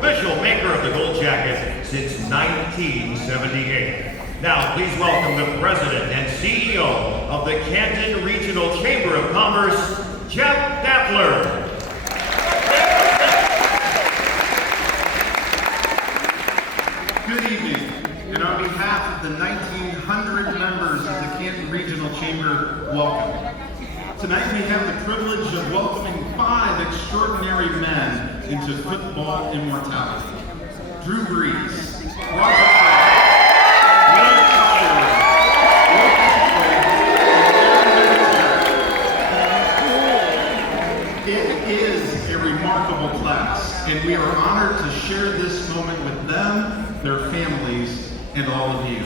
official maker of the gold jacket since 1978. Now, please welcome the President and CEO of the Canton Regional Chamber of Commerce, Jeff Dappler. Good evening, and on behalf of the 1,900 members of the Canton Regional Chamber, welcome. Tonight we have the privilege of welcoming 5 extraordinary men into football immortality. Drew Brees, Roger Craig, William Cotterell, Will Kingsbury, and Aaron It is a remarkable class, and we are honored to share this moment with them, their families, and all of you.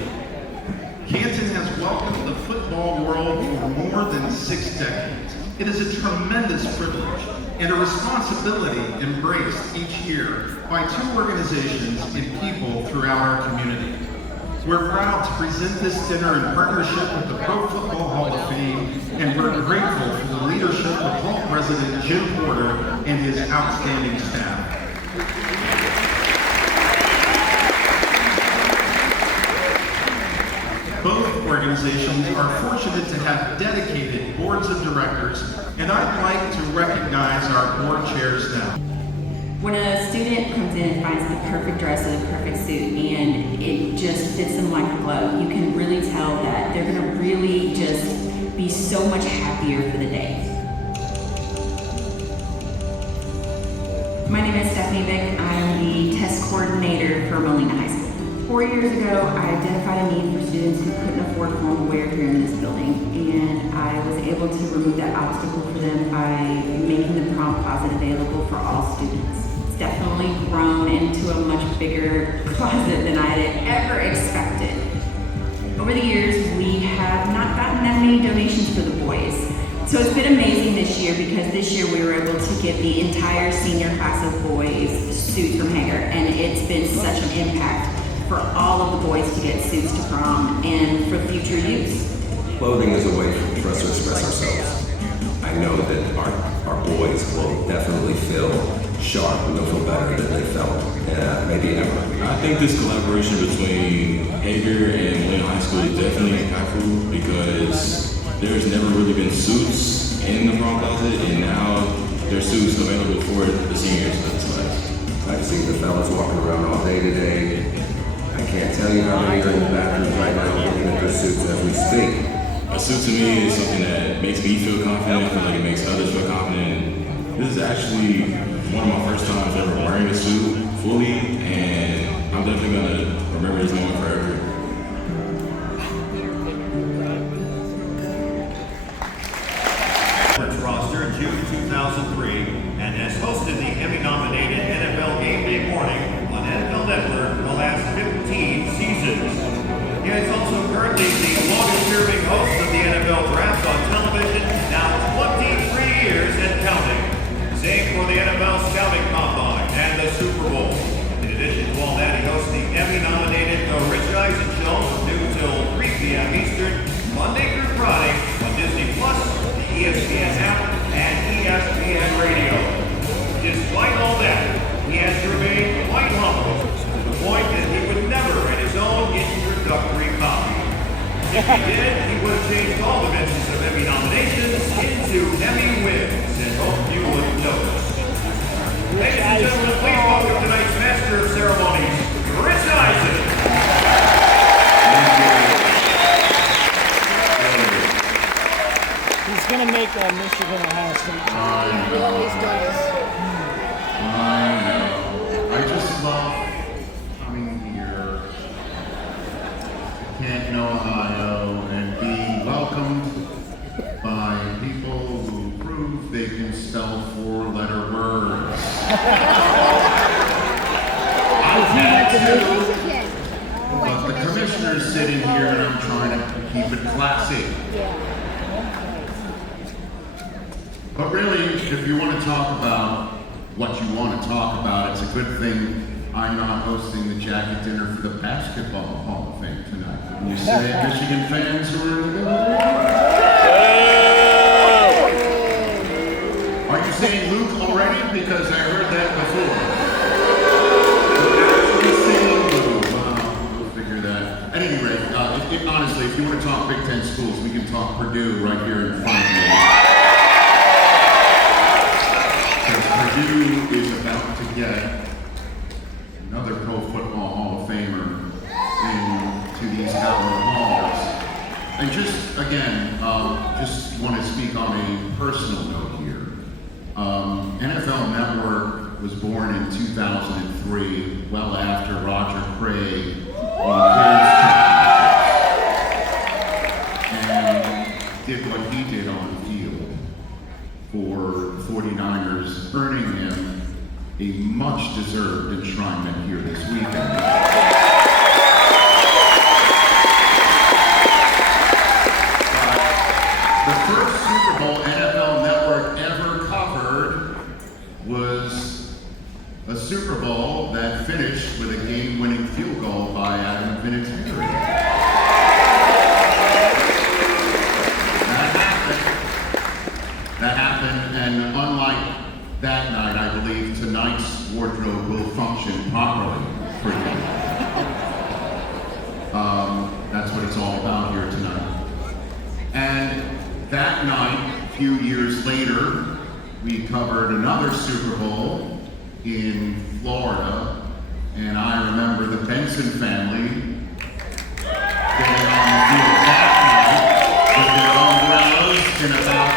Canton has welcomed the football world for more than 6 decades. It is a tremendous privilege and a responsibility embraced each year by 2 organizations and people throughout our community. We're proud to present this dinner in partnership with the Pro Football Hall of Fame, and we're grateful for the leadership of Hall President Jim Porter and his outstanding staff. Both organizations are fortunate to have dedicated boards of directors, and I'd like to recognize our board chairs now. When a student comes in and finds the perfect dress or the perfect suit and it just fits them like a glove, you can really tell that they're going to really just be so much happier for the day. My name is Stephanie Vick. I am the test coordinator for Molina High School. 4 years ago, I identified a need for students who couldn't afford formal wear here in this building, and I was able to remove that obstacle for them by making the prom closet available for all students. It's definitely grown into a much bigger closet than I had ever expected. Over the years, we have not gotten that many donations for the boys. So it's been amazing this year because this year we were able to give the entire senior class of boys suits from Hanger, and it's been such an impact for all of the boys to get suits to prom and for future use. Clothing is a way for us to express ourselves. I know that our boys will definitely feel sharp and they'll feel better than they felt maybe ever. I think this collaboration between Hager and Molina High School is definitely impactful because there's never really been suits in the prom closet, and now there's suits available for the seniors. I've seen the fellas walking around all day today. I can't tell you how many are in the bathrooms right now looking at their suits as we speak. A suit to me is something that makes me feel confident, I feel like it makes others feel confident. This is actually one of my first times ever wearing a suit fully, and I'm definitely gonna remember this moment forever. Roster, June 2003, and has hosted the Emmy-nominated NFL Game Day Morning on NFL Network for the last 15 seasons. He is also currently the longest-serving host of the NFL Draft on television, now 23 years and counting. Same for the NFL Scouting Combine and the Super Bowl. In addition to all that, he hosts the Emmy-nominated The Rich Eisen Show from noon till 3 p.m. Eastern, Monday through Friday on Disney+, the ESPN app, and ESPN Radio. Despite all that, he has remained quite humble, to the point that he would never write his own introductory copy. If he did, he would have changed all the mentions of Emmy nominations into Emmy wins, and hope you would notice. Ladies and gentlemen, please welcome tonight's Master of Ceremonies, Rich Eisen. He's gonna make Michigan Ohio State. He always does. I know. I just love coming here to Canton, Ohio, and be welcomed by people who prove they can spell 4-letter words. I've had to, but the commissioner's sitting here and I'm trying to keep it classy. But really, if you want to talk about what you want to talk about, it's a good thing I'm not hosting the jacket dinner for the Basketball Hall of Fame tonight. Can you say Michigan fans who are in the building? Are you saying Luke already? Because I heard that before. another Pro Football Hall of Famer into these Howard halls. And just, again, just want to speak on a personal note here. NFL Network was born in 2003, well after Roger Craig won his championship, and did what he did on the field for 49ers, earning him a much-deserved enshrinement here this weekend. The first Super Bowl NFL Network ever covered was a Super Bowl that finished with a game-winning field goal by Adam Vinatieri. That happened, and unlike that night, I believe tonight's wardrobe will function properly for you. That's what it's all about here tonight. And that night, a few years later, we covered another Super Bowl in Florida, and I remember the Benson family getting on the field that night with their umbrellas and about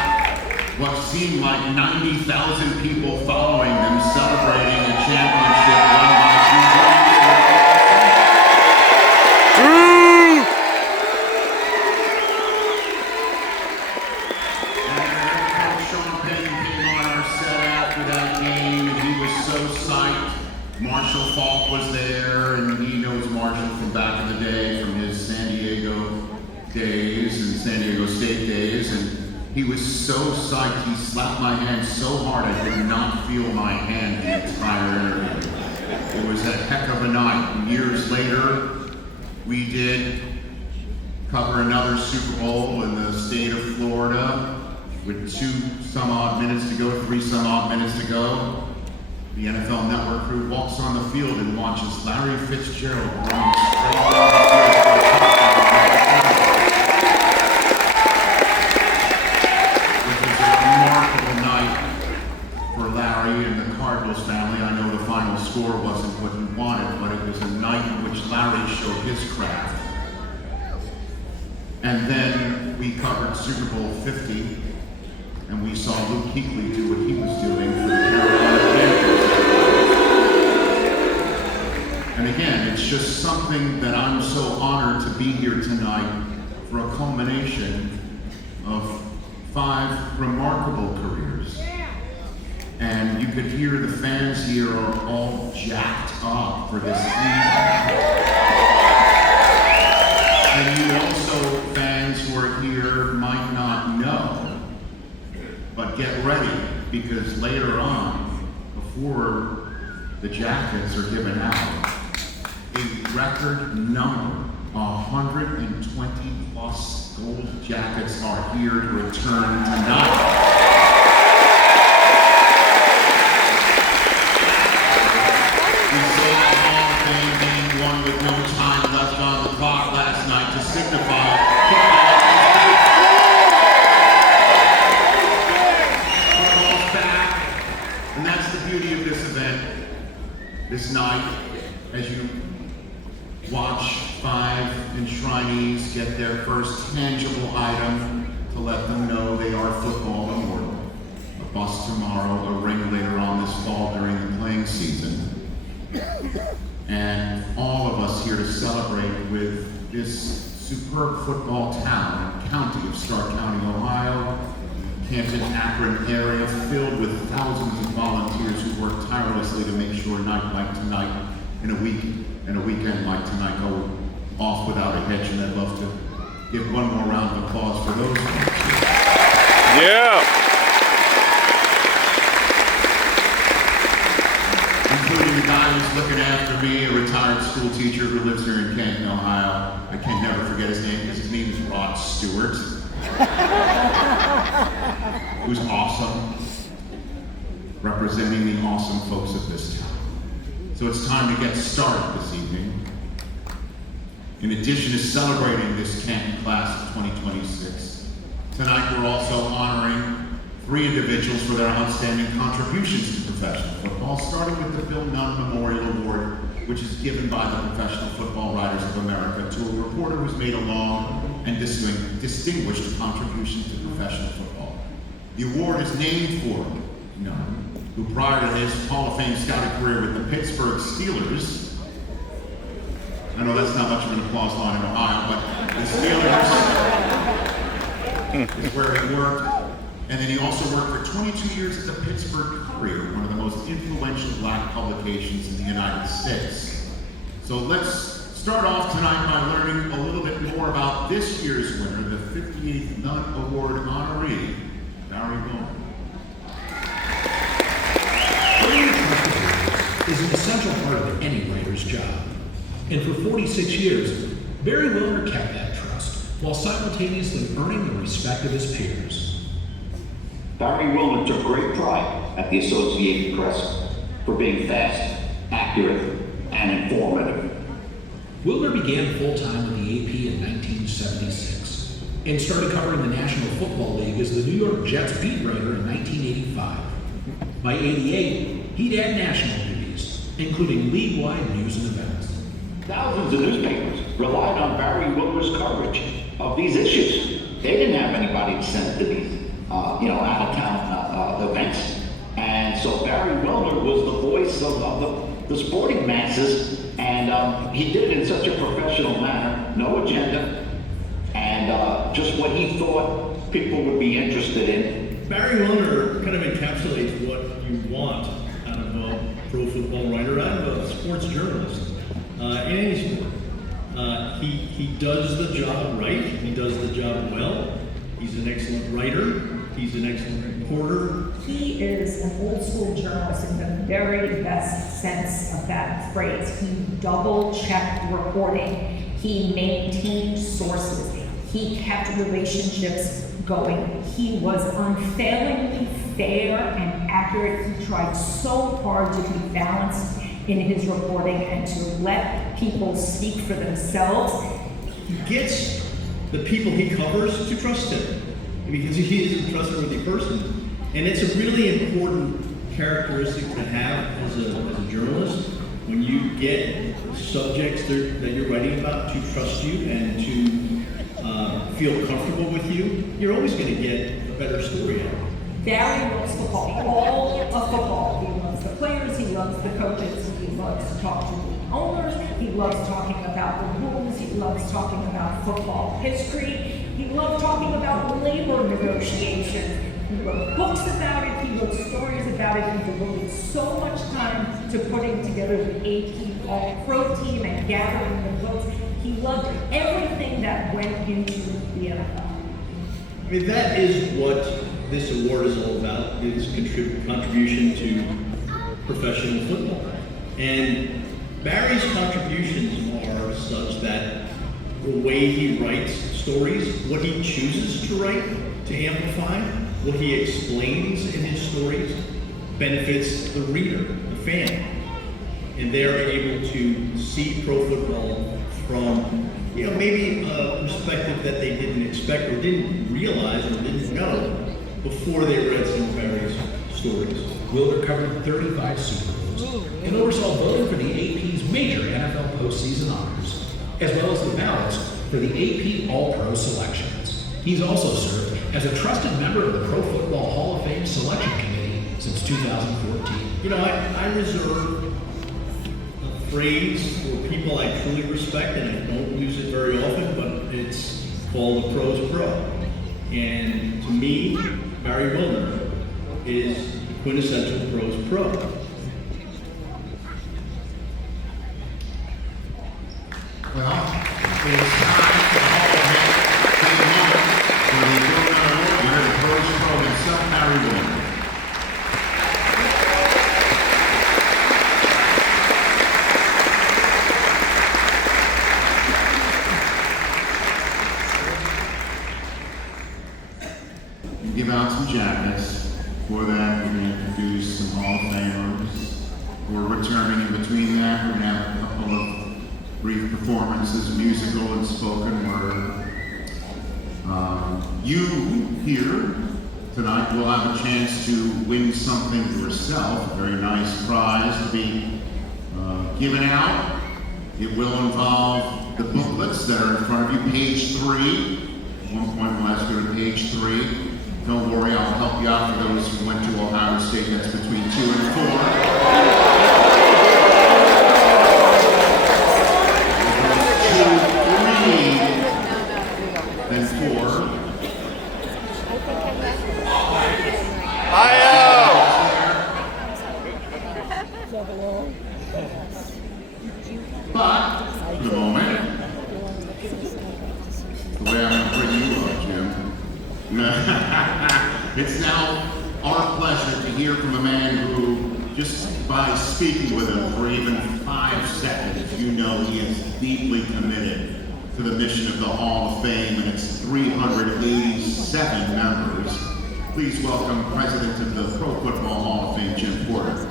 what seemed like 90,000 people following them, celebrating a championship won by two Marshall Falk was there, and he knows Marshall from back in the day, from his San Diego days and San Diego State days, and he was so psyched, he slapped my hand so hard I did not feel my hand the entire interview. It was a heck of a night. And years later, we did cover another Super Bowl in the state of Florida with 3 some odd minutes to go. The NFL Network crew walks on the field and watches Larry Fitzgerald run straight down the field for a touchdown. It was a remarkable night for Larry and the Cardinals family. I know the final score wasn't what he wanted, but it was a night in which Larry showed his craft. And then we covered Super Bowl 50, and we saw Luke Kuechly do what he was doing for the Carolina Panthers. And again, it's just something that I'm so honored to be here tonight for a culmination of 5 remarkable careers. And you could hear the fans here are all jacked up for this evening. And you also, fans who are here, might not know, but get ready, because later on, before the jackets are given out, a record number, 120 plus gold jackets are here to return tonight. We saw the Hall of Fame being won with no time left on the clock last night to signify football's back. And that's the beauty of this event, this night, as you watch 5 enshrinees get their first tangible item to let them know they are football immortal. A bus tomorrow, a ring later on this fall during the playing season. And all of us here to celebrate with this superb football town and county of Stark County, Ohio, Canton, Akron area, filled with thousands of volunteers who work tirelessly to make sure a night like tonight, in a weekend like tonight, go off without a hitch. And I'd love to give one more round of applause for those volunteers. Yeah. Including the guy who's looking after me, a retired school teacher who lives here in Canton, Ohio. I can never forget his name because his name is Rod Stewart. Who's awesome, representing the awesome folks of this town. So it's time to get started this evening. In addition to celebrating this Canton class of 2026, tonight we're also honoring 3 individuals for their outstanding contributions to professional football, starting with the Bill Nunn Memorial Award which is given by the Professional Football Writers of America to a reporter who's made a long and distinguished contribution to professional football. The award is named for who prior to his Hall of Fame scouting career with the Pittsburgh Steelers, I know that's not much of an applause line in Ohio, but the Steelers is where he worked. And then he also worked for 22 years at the Pittsburgh Courier, one of the most influential black publications in the United States. So let's start off tonight by learning a little bit more about this year's winner, the 58th Nunn Award honoree, Barry Wilner. Is an essential part of any writer's job. And for 46 years, Barry Wilner kept that trust while simultaneously earning the respect of his peers. Barry Wilner took great pride at the Associated Press for being fast, accurate, and informative. Wilner began full-time with the AP in 1976 and started covering the National Football League as the New York Jets beat writer in 1985. By '88, he'd had national duties, including league-wide news and events. Thousands of newspapers relied on Barry Wilner's coverage of these issues. They didn't have anybody to send to these, out-of-town events. And so Barry Wilner was the voice of the sporting masses, and he did it in such a professional manner, no agenda, and just what he thought people would be interested in. Barry Wilner kind of encapsulates what you want out of a pro football writer, out of a sports journalist, in any sport. He does the job right, he does the job well, he's an excellent writer, he's an excellent reporter. He is an old school journalist in the very best sense of that phrase. He double-checked reporting. He maintained sources. He kept relationships going. He was unfailingly fair and accurate. He tried so hard to be balanced in his reporting and to let people speak for themselves. He gets the people he covers to trust him because he is a trustworthy person. And it's a really important characteristic to have as a journalist. When you get subjects that you're writing about to trust you and to feel comfortable with you, you're always going to get a better story out of it. Barry loves football, all of football. He loves the players, he loves the coaches, he loves to talk to the owners, he loves talking about the rules, he loves talking about football history, he loves talking about labor negotiations. He wrote books about it, he wrote stories about it, he devoted so much time to putting together the AP All-Pro team and gathering the votes. He loved everything that went into the NFL. I mean, that is what this award is all about, is contribution to professional football. And Barry's contributions are such that the way he writes stories, what he chooses to write, to amplify, what he explains in his stories, benefits the reader, the fan. And they're able to see pro football from, maybe a perspective that they didn't expect or didn't realize or didn't know before they read some of Barry's stories. Wilner covered 35 Super Bowls and oversaw voting for the AP's major NFL postseason honors, as well as the ballots for the AP All-Pro selections. He's also served as a trusted member of the Pro Football Hall of Fame Selection Committee since 2014. I reserve a phrase for people I truly respect, and I don't use it very often, but it's called a pro's pro. And to me, Barry Wilner is quintessential pro's pro. Well, it is time for the Hall of Fame moment for the Wilner Award. You heard the pros pro himself, Barry Wilner. Give out some jackets. For that, we're going to introduce some Hall of Famers. We're returning in between that. We're going to have a couple of brief performances, musical and spoken word. You here tonight will have a chance to win something for yourself, a very nice prize to be given out. It will involve the booklets that are in front of you, page 3. At one point we'll ask you to page 3. Don't worry, I'll help you out for those who went to Ohio State. That's between 2 and 4. 2, 3, then 4. But, for the moment, the way I'm going to bring you up, Jim, it's now our pleasure to hear from a man who, just by speaking with him for even 5 seconds, you know he is deeply committed to the mission of the Hall of Fame and its 387 members. Please welcome President of the Pro Football Hall of Fame, Jim Porter.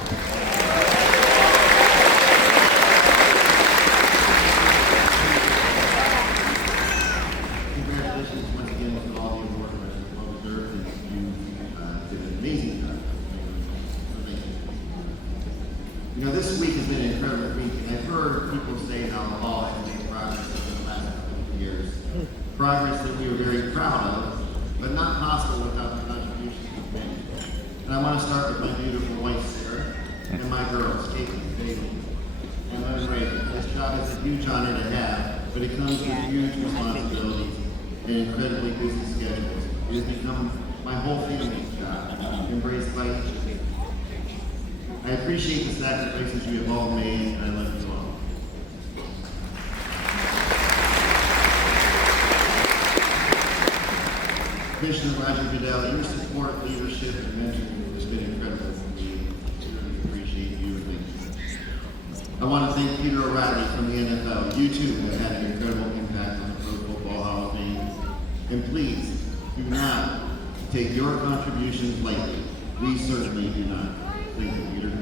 You know, this week has been an incredible week, and I've heard people say how the Hall has made progress over the last couple of years. Progress that we were very proud of, but not possible without the contributions of many. And I want to start with my beautiful wife, Sarah, and my girls, Kate and Bailey, and Len Raven. This job is a huge honor to have, but it comes with huge responsibilities and incredibly busy schedules. It has become my whole family's job, embraced by each of you. I appreciate the sacrifices you have all made, and I love you all. Commissioner Roger Goodell, your support, leadership, and mentoring has been incredible for me. I really appreciate you and thank you. I want to thank Peter O'Reilly from the NFL. You too have had an incredible impact on the Pro Football Hall of Fame. And please, do not take your contributions lightly. We certainly do not. Thank you, Peter.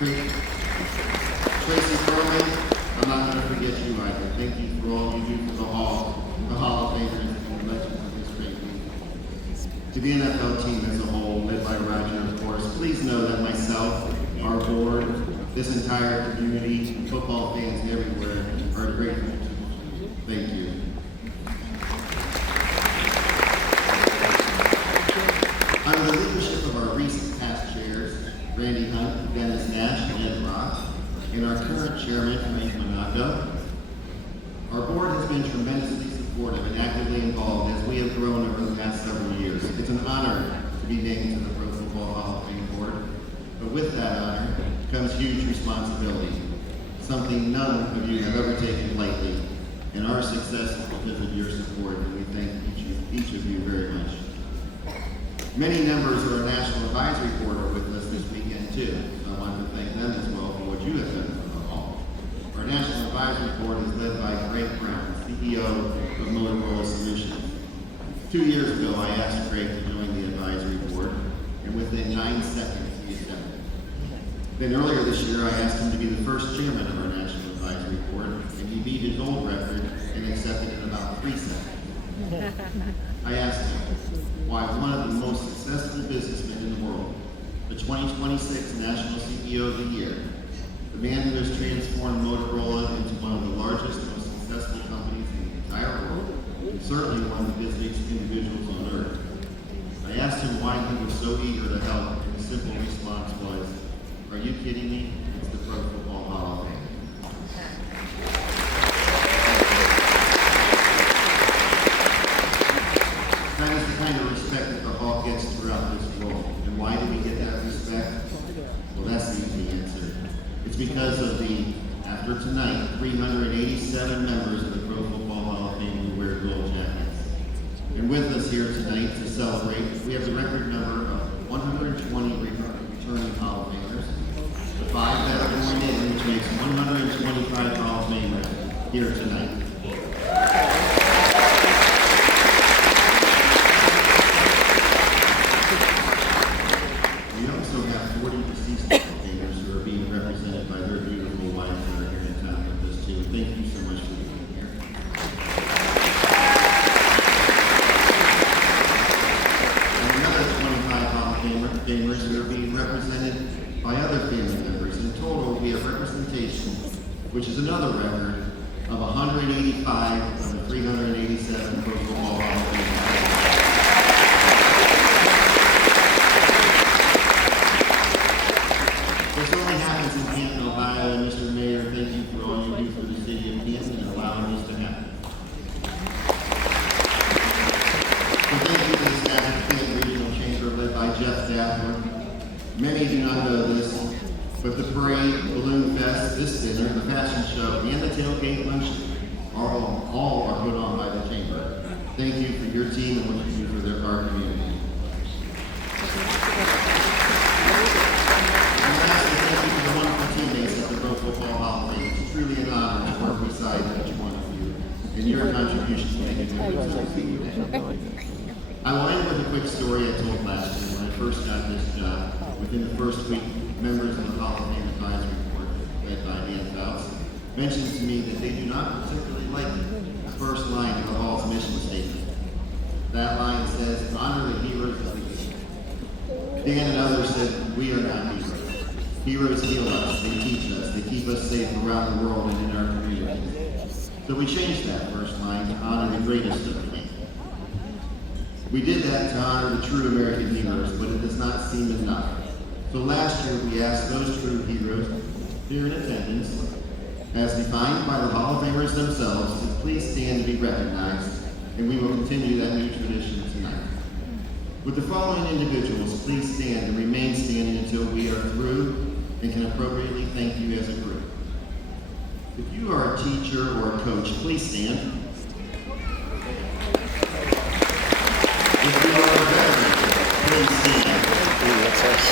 Tracy Crowley, I'm not going to forget you either. Thank you for all you do for the Hall of Famers, and the legends of this great league. To the NFL team as a whole, led by Roger, of course, please know that myself, our board, this entire community, football fans everywhere, are grateful to you. Thank you. Under the leadership of our recent past chairs, Randy Hunt, Dennis Nash, and Ed Roth, and our current chairman, Frank Monaco, our board has been tremendously supportive and actively involved as we have grown over the past several years. It's an honor to be named to the Pro Football Hall of Fame board, but with that honor comes huge responsibility, something none of you have ever taken lightly, and our success is because of your support, and we thank each of you very much. Many members of our National Advisory Board are with us this weekend too, so I want to thank them as well for what you have done for the Hall. Our National Advisory Board is led by Greg Brown, CEO of Motorola Solutions. 2 years ago, I asked Greg to join the advisory board, and within 9 seconds, he accepted. Then earlier this year, I asked him to be the first chairman of our National Advisory Board, and he beat his old record and accepted in about 3 seconds. I asked him why one of the most successful businessmen in the world, the 2026 National CEO of the Year, the man who has transformed Motorola into one of the largest, most successful companies in the entire world, and certainly one of the busiest individuals on earth. I asked him why he was so eager to help, and the simple response was, "Are you kidding me? It's the Pro Football Hall of Fame." That is the kind of respect that the Hall gets throughout this role. And why do we get that respect? Well, that's the easy answer. It's because of after tonight, 387 members of the Pro Football Hall of Fame who wear gold jackets. And with us here tonight to celebrate, we have the record number of 120 returning Hall of Famers, the 5 that are going in, which makes 125 Hall of Famers here tonight. We also have 40 deceased Hall of Famers who are being represented by their beautiful wives that are here in town with us too. Thank you so much for being here. And another 25 Hall of Famers who are being represented by other family members. In total, we have represented representation, which is another record of 185 of the 387 Pro Football Hall of Fame. This only happens in Canton, Ohio, and Mr. Mayor, thank you for all you do for the city of Canton and allowing this to happen. So thank you to the staff of the Canton Regional Chamber led by Jeff Daffler. Many do not know this, but the parade, Balloon Fest, this dinner, the fashion show, and the tailgate lunch all are put on by the Chamber. Thank you for your team and what you do for our community. And lastly, thank you to the wonderful teammates at the Pro Football Hall of Fame. It's truly an honor to work beside each one of you and your contributions to making it. I will end with a quick story I told last year when I first got this job. Within the first week, members of the Hall of Fame Advisory Board, led by Dan Fouts, mentioned to me that they do not particularly like the first line of the Hall's mission statement. That line says, "Honor the heroes of the game." Dan and others said, "We are not heroes. Heroes heal us, they teach us, they keep us safe around the world and in our communities." So we changed that first line to honor the greatest of the game. We did that to honor the true American heroes, but it does not seem enough. So last year we asked those true heroes here in attendance, as defined by the Hall of Famers themselves, to please stand to be recognized, and we will continue that new tradition tonight. Would the following individuals please stand and remain standing until we are through and can appropriately thank you as a group. If you are a teacher or a coach, please stand. If you are a veteran, please stand. That's us.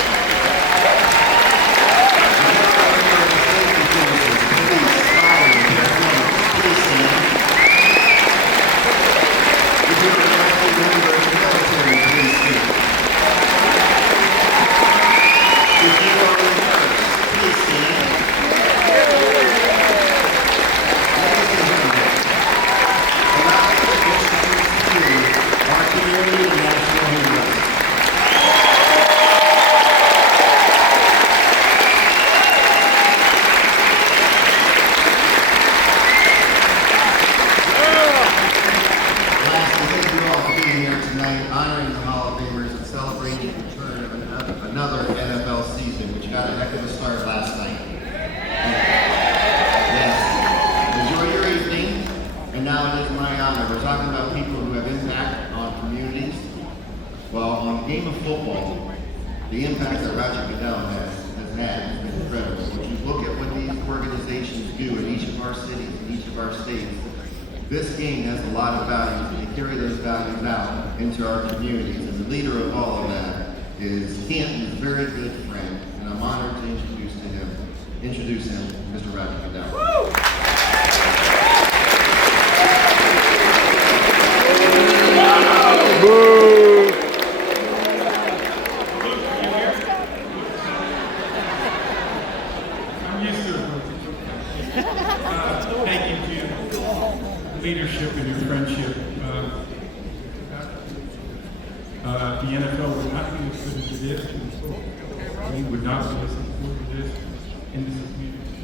Honoring the Hall of Famers and celebrating the return of another NFL season, which got a heck of a start last night. Yes. Enjoy your evening, and now it is my honor. We're talking about people who have impact on communities. Well, on Game of Football, the impact that Roger Goodell has had has been incredible. When you look at what these organizations do in each of our cities, in each of our states, this game has a lot of values, and they carry those values out into our communities. And the leader of all of that is Canton's very good friend, and I'm honored to introduce him, Mr. Roger Goodell. Boo! I'm used to it. Thank you to you. Leadership and your friendship. The NFL would not be as good as it is. We would not be as important as it is. And this community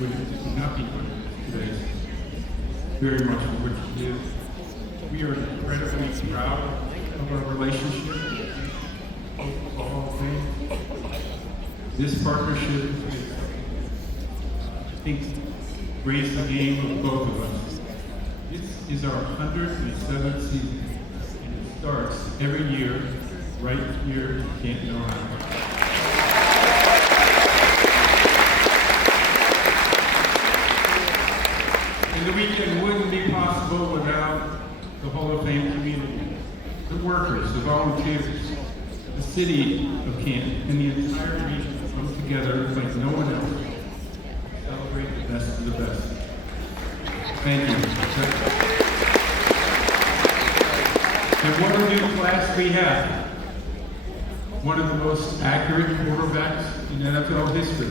would not be what it is today. Very much for what you do. We are incredibly proud of our relationship. The Hall of Fame. This partnership is, I think, raised the game of both of us. This is our 107th season, and it starts every year right here in Canton, Ohio. And the weekend wouldn't be possible without the Hall of Fame community, the workers, the volunteers, the city of Canton, and the entire region come together like no one else to celebrate the best of the best. Thank you. And what a new class we have. One of the most accurate quarterbacks in NFL history.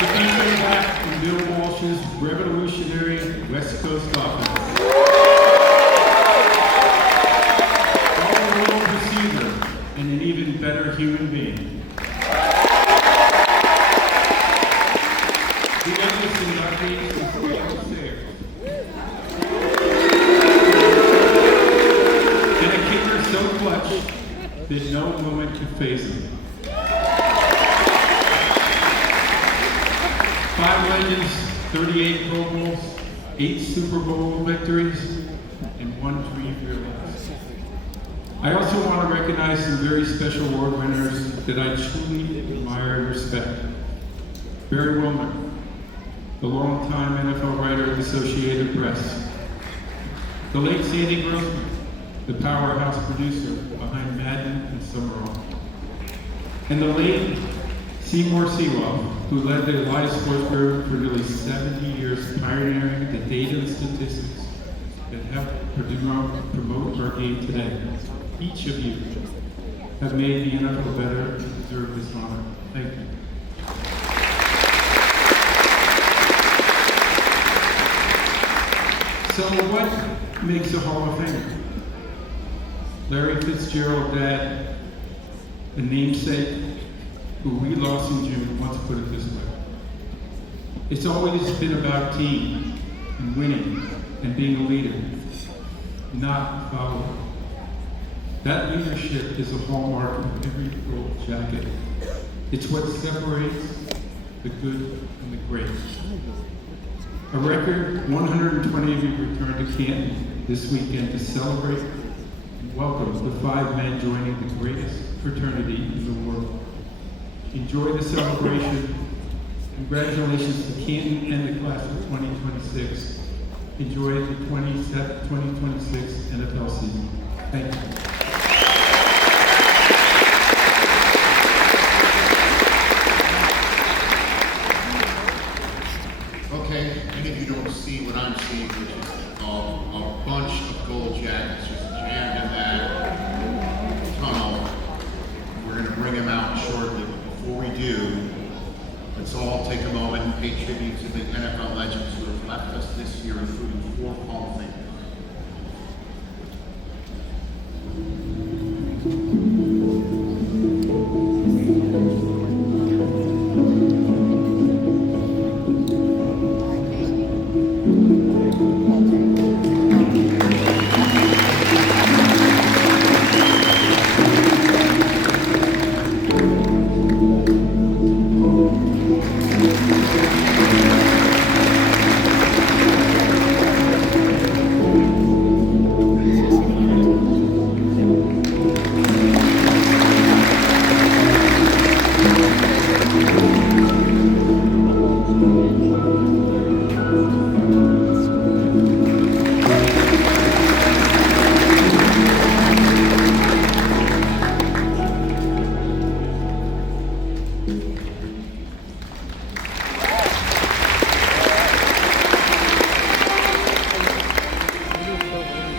The defensive back from Bill Walsh's revolutionary West Coast offense. All-world receiver and an even better human being. The youngest in our age is upstairs. And a kicker so clutch that no moment could faze him. 5 legends, 38 Pro Bowls, 8 Super Bowl victories, and 1 dream realized. I also want to recognize some very special award winners that I truly admire and respect. Barry Wilmer, the longtime NFL writer at the Associated Press. The late Sandy Grossman, the powerhouse producer behind Madden and Summerall. And the late Seymour Seawald, who led the Live Sports Bureau for nearly 70 years, pioneering the data and statistics that help promote our game today. Each of you have made the NFL better and deserve this honor. Thank you. So what makes a Hall of Famer? Larry Fitzgerald, Dad, the namesake, who we lost in June, once put it this way. It's always been about team and winning and being a leader, not a follower. That leadership is a hallmark of every Gold Jacket. It's what separates the good and the great. A record 120 of you returned to Canton this weekend to celebrate and welcome the 5 men joining the greatest fraternity in the world. Enjoy the celebration. Congratulations to Canton and the class of 2026. Enjoy the 2026 NFL season. Thank you. Okay, many of you don't see what I'm seeing, which is a bunch of Gold Jackets just jammed in that tunnel. We're going to bring them out shortly, but before we do, let's all take a moment and pay tribute to the NFL legends who have left us this year, including 4 Hall of Famers.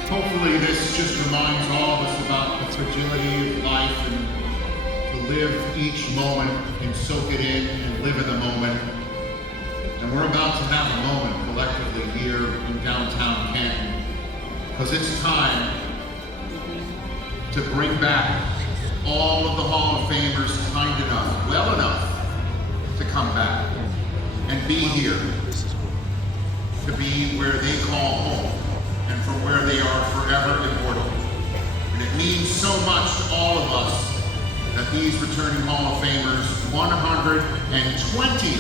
Hopefully this just reminds all of us about the fragility of life and to live each moment and soak it in and live in the moment. And we're about to have a moment collectively here in downtown Canton, because it's time to bring back all of the Hall of Famers kind enough, well enough to come back and be here, to be where they call home, and from where they are forever immortal. And it means so much to all of us that these returning Hall of Famers, 120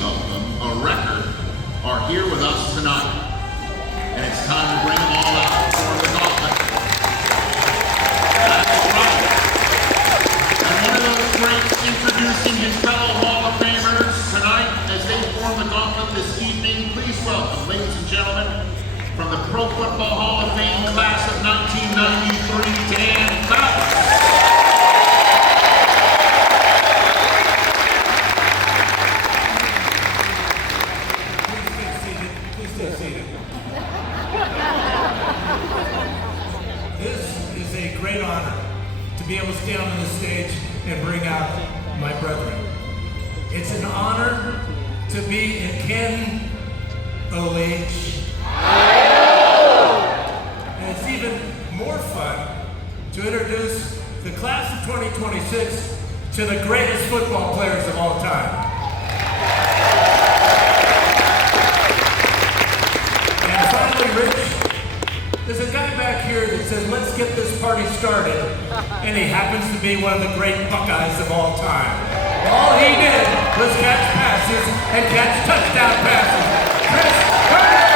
of them, a record, are here with us tonight. And it's time to bring them all out for the gauntlet. That's right. And one of those greats introducing his fellow Hall of Famers tonight as they form the gauntlet this evening, please welcome, ladies and gentlemen, from the Pro Football Hall of Fame class of 1993, Dan Fouts. Please stay seated. This is a great honor to be able to stand on the stage and bring out my brethren. It's an honor to be in Canton, OH. And it's even more fun to introduce the class of 2026 to the greatest football players of all time. And finally, Rich, there's a guy back here that said, let's get this party started, and he happens to be one of the great Buckeyes of all time. All he did was catch passes and catch touchdown passes. Chris Carter!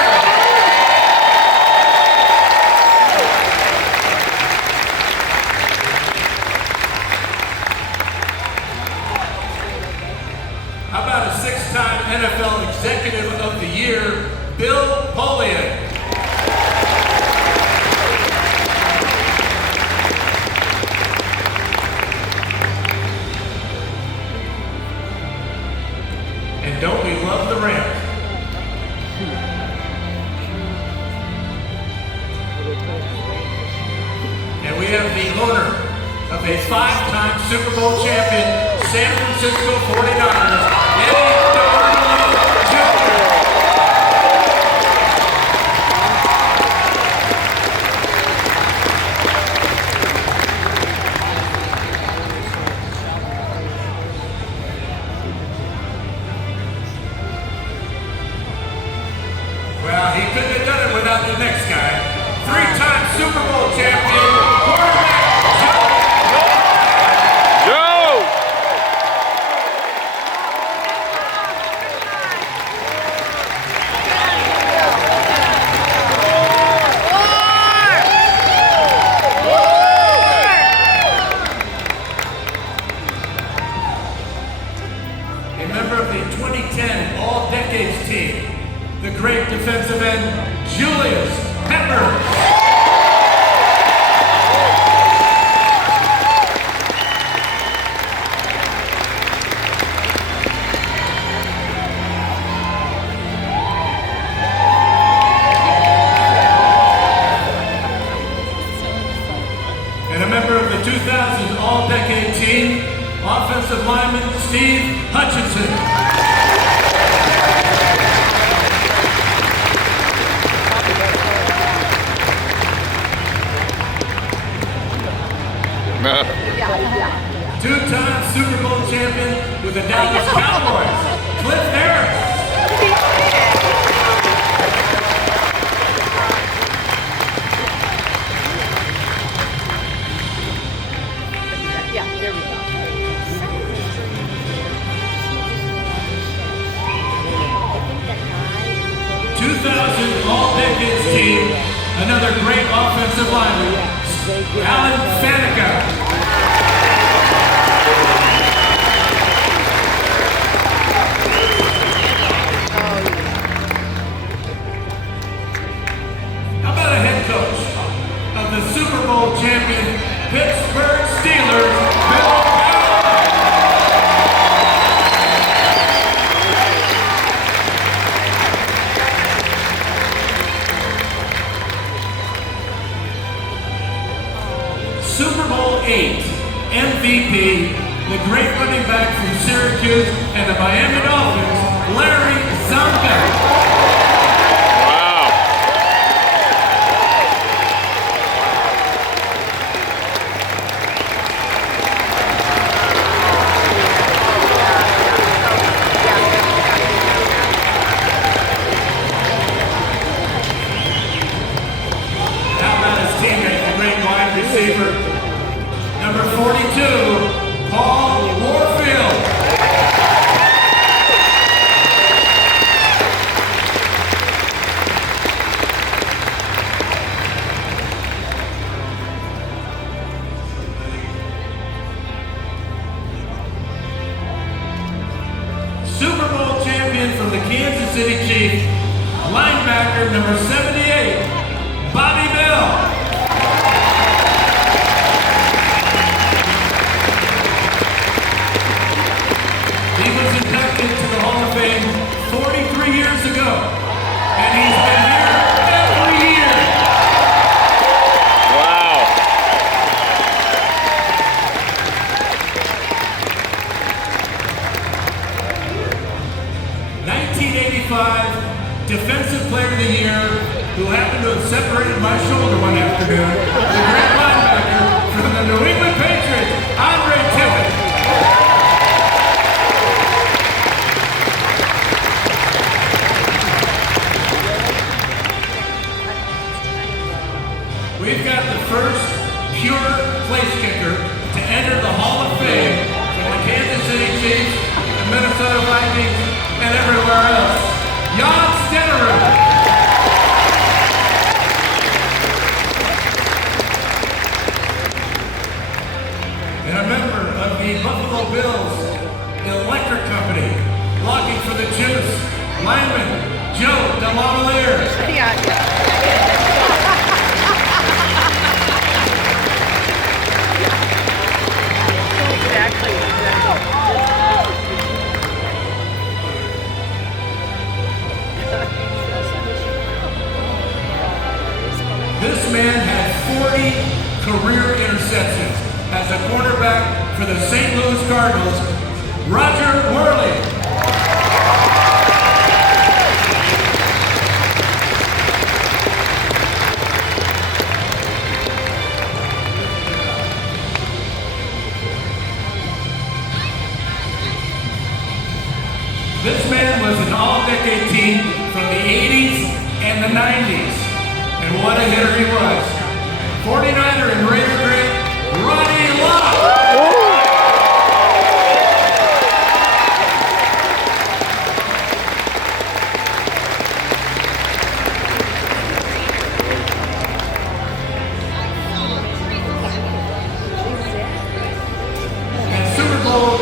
How about a six-time NFL Executive of the Year, Bill Polian? And don't we love the Rams? And we have the owner of a five-time Super Bowl champion, San Francisco 49ers, Eddie Domergue Jr. Well, he couldn't have done it without the next guy. Three-time Super Bowl champion, quarterback Joe! A member of the 2010 All-Decades team, the great defensive end, Julius Peppers. And a member of the 2000 All-Decade team, offensive lineman Steve Hutchinson. Two-time Super Bowl champion with the Dallas Cowboys, Cliff Harris. Yeah, there we go. 2000 All-Decades team, another great offensive lineman, Alan Faneca. How about a head coach of the Super Bowl champion Pittsburgh Steelers, Bill Super Bowl VIII MVP, the great running back from Syracuse and the Miami Dolphins, Larry Zonka. How about his teammate, the great wide receiver, number 42, Paul Warfield. Super Bowl champion from the Kansas City Chiefs, linebacker number 78, Bobby Bell. He was inducted to the Hall of Fame 43 years ago, and he's been here every year. Wow. 1985 Defensive Player of the Year, who happened to have separated my shoulder one afternoon, the great linebacker, from the New England Patriots, Andre Tippett. We've got the first pure place kicker to enter the Hall of Fame from the Kansas City Chiefs, the Minnesota Vikings, and everywhere else. Jan Stenerud. And a member of the Buffalo Bills Electric Company, blocking for the Juice, lineman Joe DeLavalliere. This man had 40 career interceptions as a quarterback for the St. Louis Cardinals, Roger Worley. This man was an all-decade team from the 80s and the 90s. And what a hitter he was. 49er and Raider great, Ronnie Lott. And Super Bowl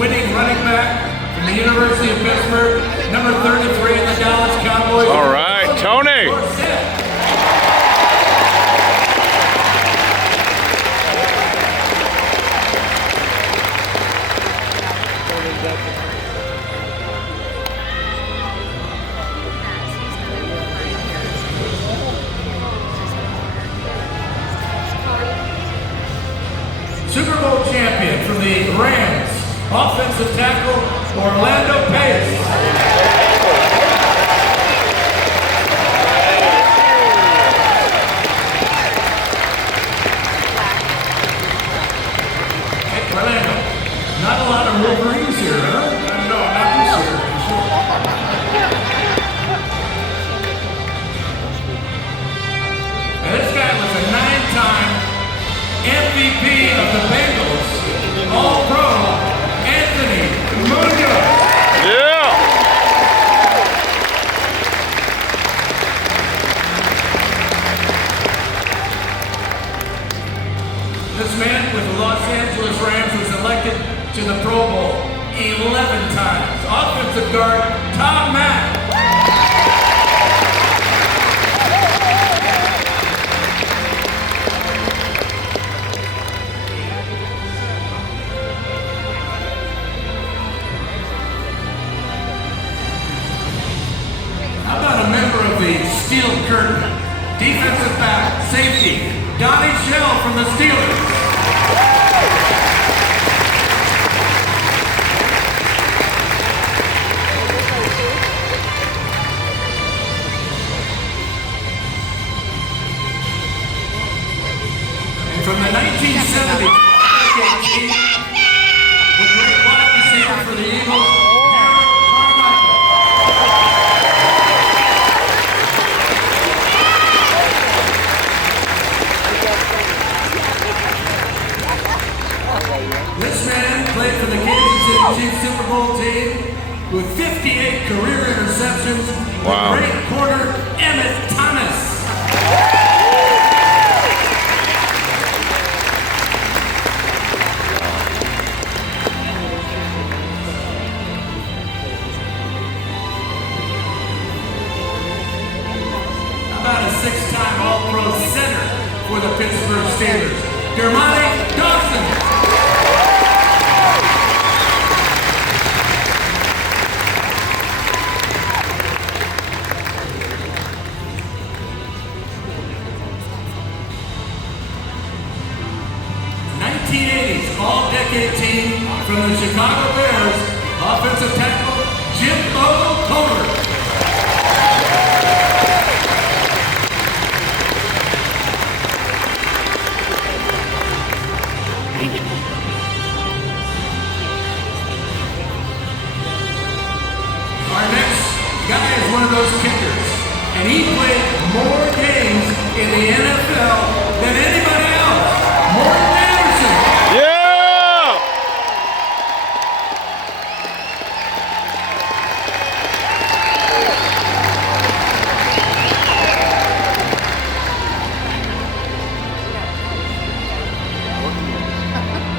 winning running back from the University of Pittsburgh, number 33 in the Dallas Cowboys. All right, Tony. Super Bowl champion from the Rams, offensive tackle Orlando Pace. Hey, Orlando, not a lot of Wolverines here, huh? No, not this year. And this guy was a 9-time MVP of the Bengals, All-Pro, Anthony Munoz. Yeah! This man with the Los Angeles Rams was elected to the Pro Bowl 11 times. Offensive guard, Tom Mack. How about a member of the Steel Curtain? Defensive back, safety, Donnie Shell from the Steelers. And from the 1970s, the great wide receiver for the Eagles, Harold Carmichael. This man played for the Kansas City Chiefs Super Bowl team with 58 career interceptions. Wow. The great corner, Emmett Thomas. How about a 6-time All-Pro center for the Pittsburgh Steelers, Dermontti Dawson. All-decade team from the Chicago Bears, offensive tackle Jim Cover. of those kickers. And he played more games in the NFL than anybody else. Morton Anderson. Yeah!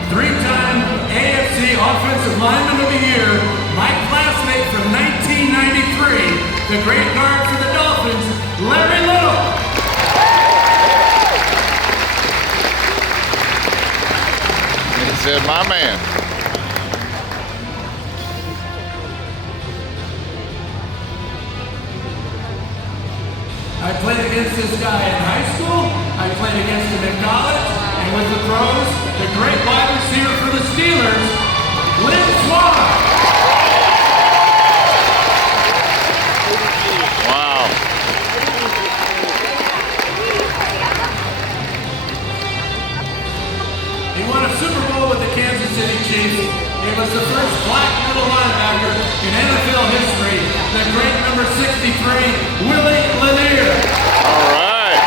3-time AFC Offensive Lineman of the Year, my classmate from 1993, the great guard for the Dolphins, Larry Little. He said, my man. I played against this guy in high school, I played against him in college, and with the pros, the great wide receiver for the Steelers, Lynn Swann. Wow. He won a Super Bowl with the Kansas City Chiefs. He was the first black middle linebacker in NFL history, the great number 63, Willie Lanier. All right.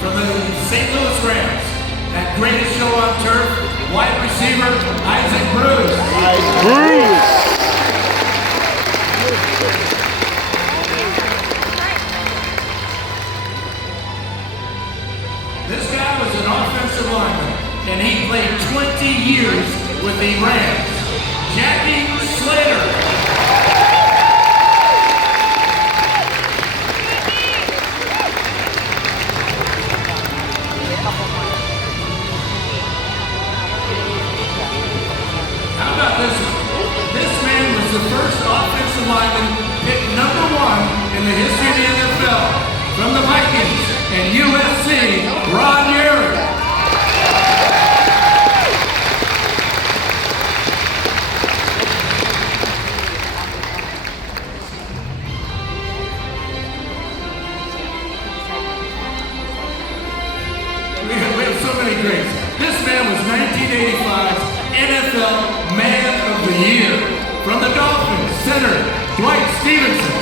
From the St. Louis Rams, that greatest show on turf, wide receiver, Isaac Bruce. Bruce. This guy was an offensive lineman, and he played 20 years with the Rams. Jackie Slater. How about this one? This man was the first offensive lineman picked #1 in the history of the NFL from the Vikings and USC, Ron Yerry. We have so many greats. This man was 1985's NFL Man of the Year. From the Dolphins, center, Dwight Stevenson.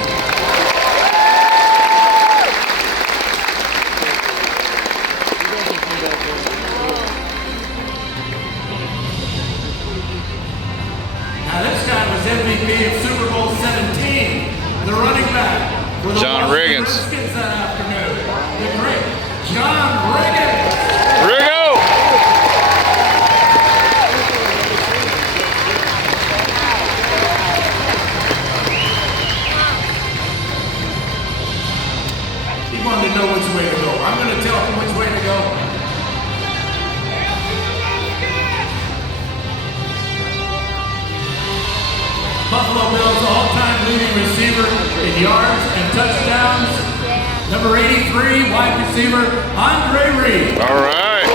Now this guy was MVP of Super Bowl 17, the running back for the John Washington Riggins. Redskins that afternoon. The great John Riggins. Riggo! He wanted to know which way to go. I'm going to tell him which way to go. Buffalo Bills all-time leading receiver in yards and touchdowns. Number 83, wide receiver, Andre Reed. All right.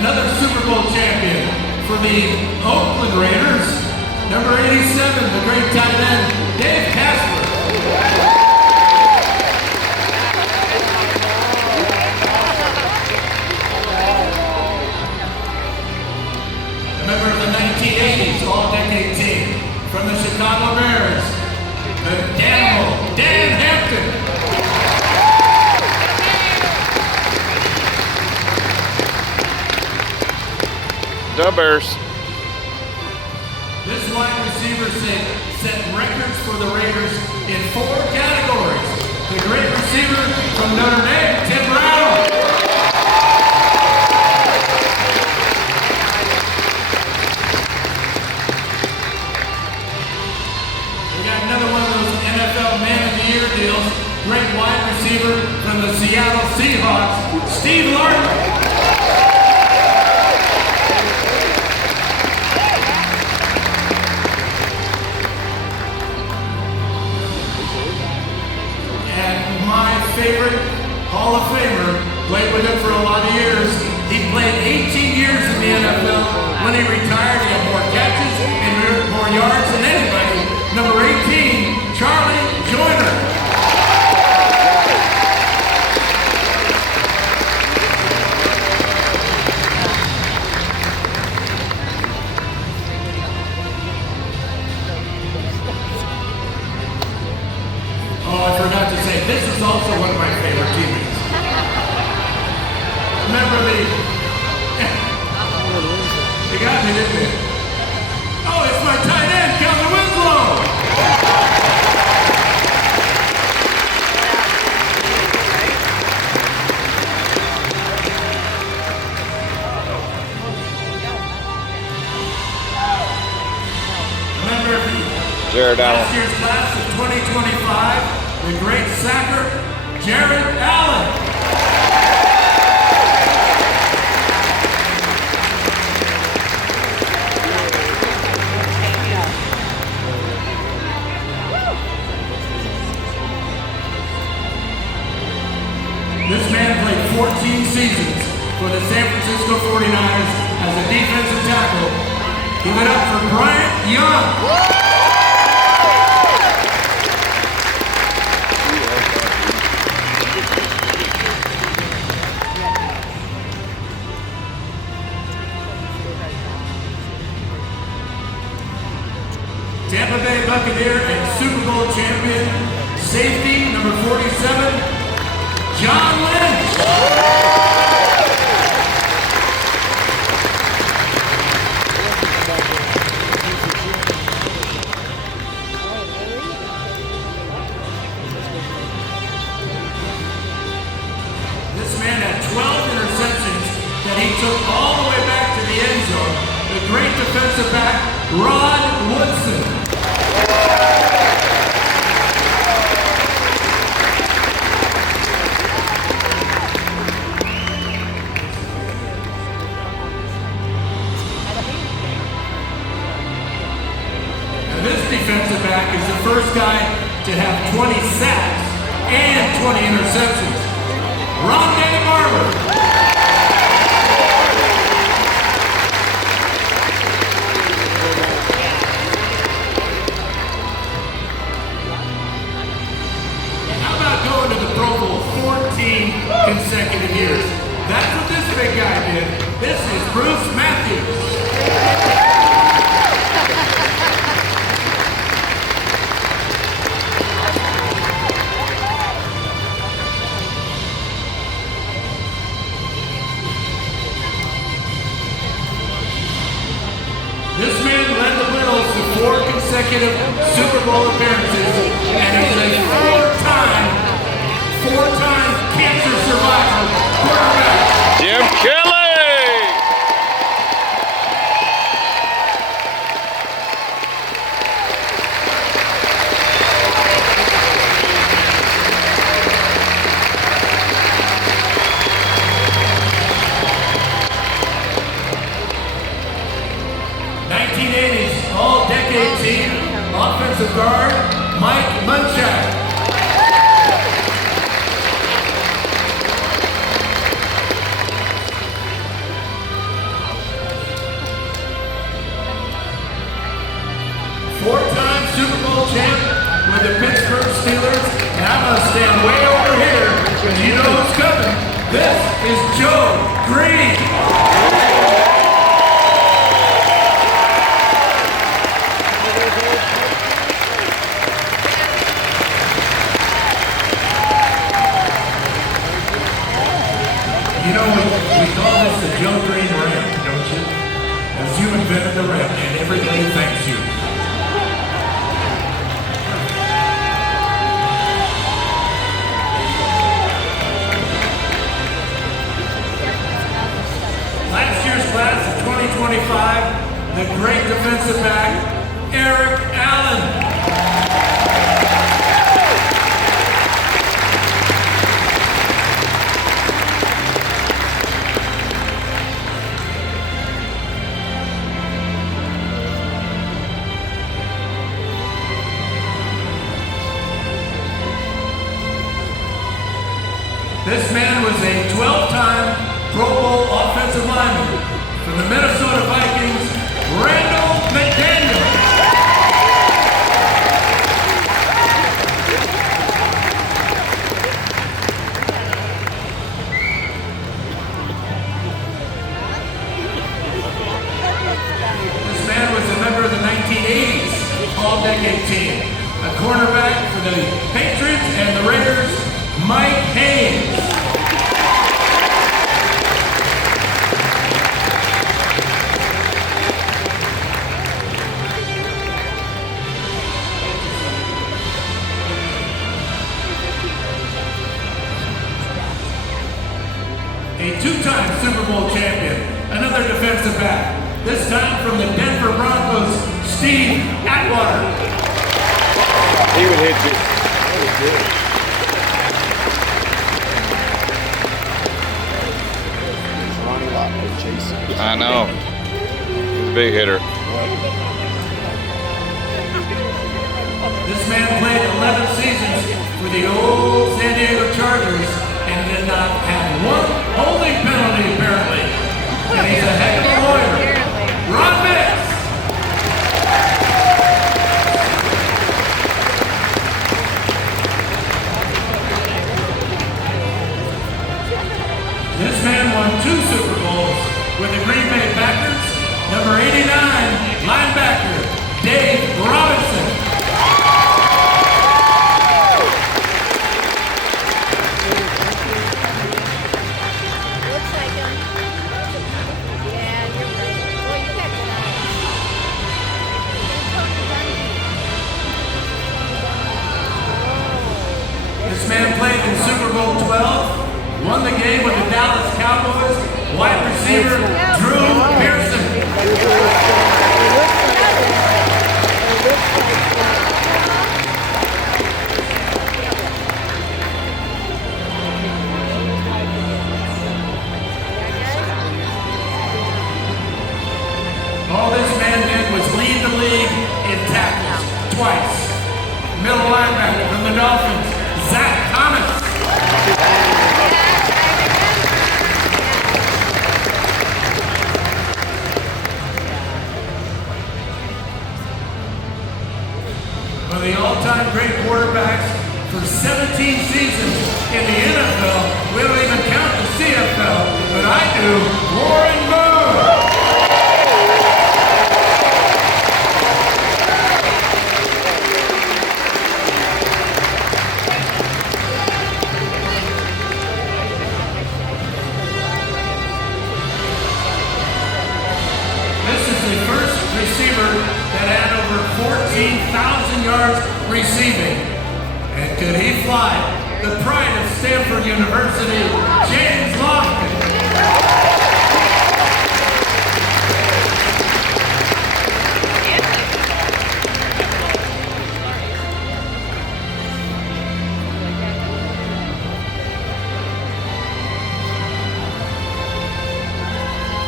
Another Super Bowl champion for the Oakland Raiders. Number 87, the great tight end, Dave Casper. A member of the 1980s All-Decade Team from the Chicago Bears, the Danimal, Dan Hampton. The Bears. This wide receiver set records for the Raiders in 4 categories. The great receiver from Notre Dame, Tim Brown. We got another one of those NFL Man of the Year deals. Great wide receiver from the Seattle Seahawks, Steve Largent. Favorite Hall of Famer, played with him for a lot of years. He played 18 years in the NFL when he retired. member of the... You got me, didn't you? Oh, it's my tight end, Calvin Winslow! Member of the Jared Allen. last year's class of 2025, the great sacker, Jared Allen. This man played 14 seasons for the San Francisco 49ers as a defensive tackle. Give it up for Bryant Young. Tampa Bay Buccaneer and Super Bowl champion, safety number 47, John Lynch. This man had 12 interceptions that he took all the way back to the end zone. The great defensive back, Rod Woodson. Defensive back is the first guy to have 20 sacks and 20 interceptions. Rondé Barber. And how about going to the Pro Bowl 14 consecutive years? That's what this big guy did. This is Bruce Matthews. This man led the Bills to 4 consecutive Super Bowl appearances, and he's a four-time cancer survivor quarterback. Jim Kelly! All-decade team, offensive guard, Mike Munchak. Four-time Super Bowl champ with the Pittsburgh Steelers. And I'm going to stand way over here because you know who's coming. This is Joe Green. You know, we call this the Joe Green ramp, don't you? As you invented the ramp, and everybody thanks you. Last year's class of 2025, the great defensive back, Eric Allen. This man was a 12-time Pro Bowl offensive lineman from the Minnesota Vikings, Randall McDaniel. two-time Super Bowl champion, another defensive back, this time from the Denver Broncos, Steve Atwater. He would hit you. I know. He's a big hitter. This man played 11 seasons for the old San Diego Chargers and did not have one holding penalty apparently. And he's a heck of a lawyer. Ron Mix! This man won 2 Super Bowls with the Green Bay Packers. Number 89, linebacker, Dave Robinson. This man played in Super Bowl 12, won the game with the Dallas Cowboys, wide receiver Drew Pearson. All this man did was lead the league in tackles twice. Middle linebacker from the Dolphins, Zach Thomas. One of the all-time great quarterbacks for 17 seasons in the NFL. We don't even count the CFL, but I do. Warren Moon. Receiver that had over 14,000 yards receiving. And could he fly? The pride of Stanford University, James Lofton.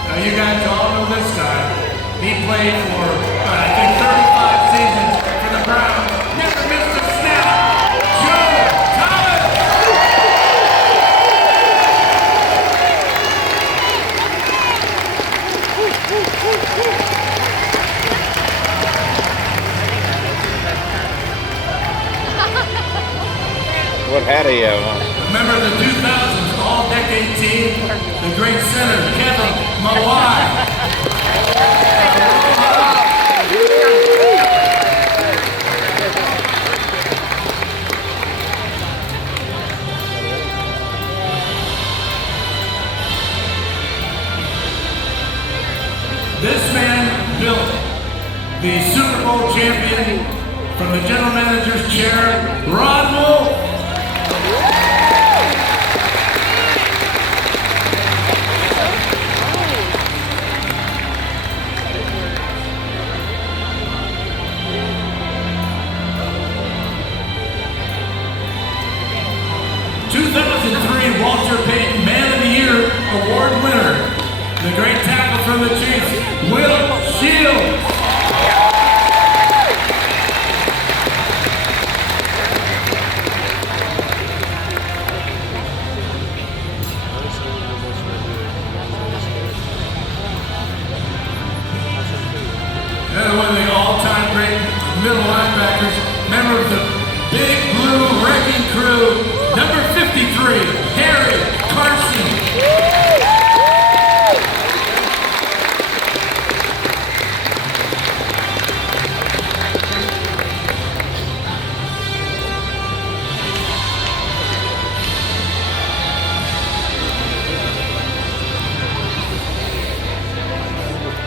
Now you guys all know this guy. He played for, I think, 35 seasons for the Browns. Never missed a snap. Joe Thomas! What hat he have on? Remember the 2000s All-Decade team? The great center, Kevin Mawai. This man built the Super Bowl champion from the general manager's chair, Ron Wolf. Walter Payton Man of the Year Award winner, the great tackle from the Chiefs, Will Shields. And one of the all-time great middle linebackers, member of the Big Blue Wrecking Crew, number 53, Harry Carson.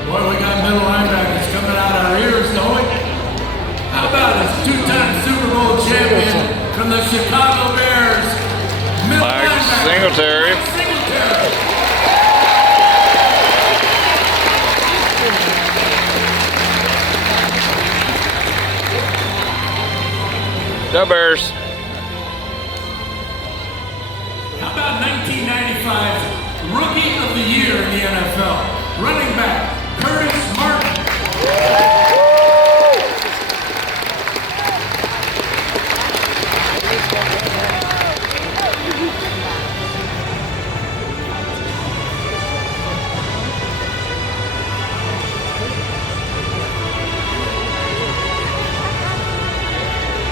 Boy, we got middle linebackers coming out our ears, don't we? How about this two-time Super Bowl champion from the Chicago Bears, Mike Singletary. Singletary. Go Bears. How about 1995 Rookie of the Year in the NFL? Running back, Curtis Martin.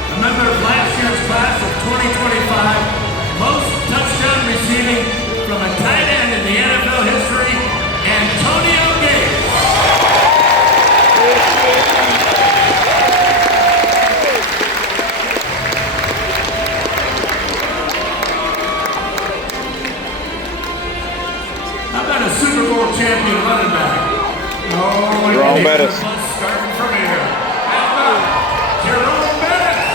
A member of last year's class of 2025, most touchdown receiving from a tight end in the NFL history, Antonio Gates. How about a Super Bowl champion running back? Oh, Jerome Bettis. Starting from here. How about Jerome Bettis?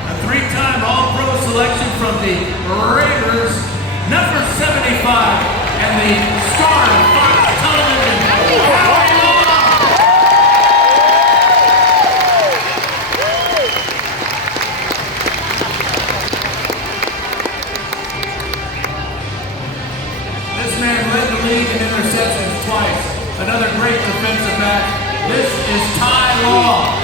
A three-time All-Pro selection from the Raiders, number 75, and the star of Fox Television, Howie Long. This man led the league in interceptions twice. Another great defensive back. This is Ty Law.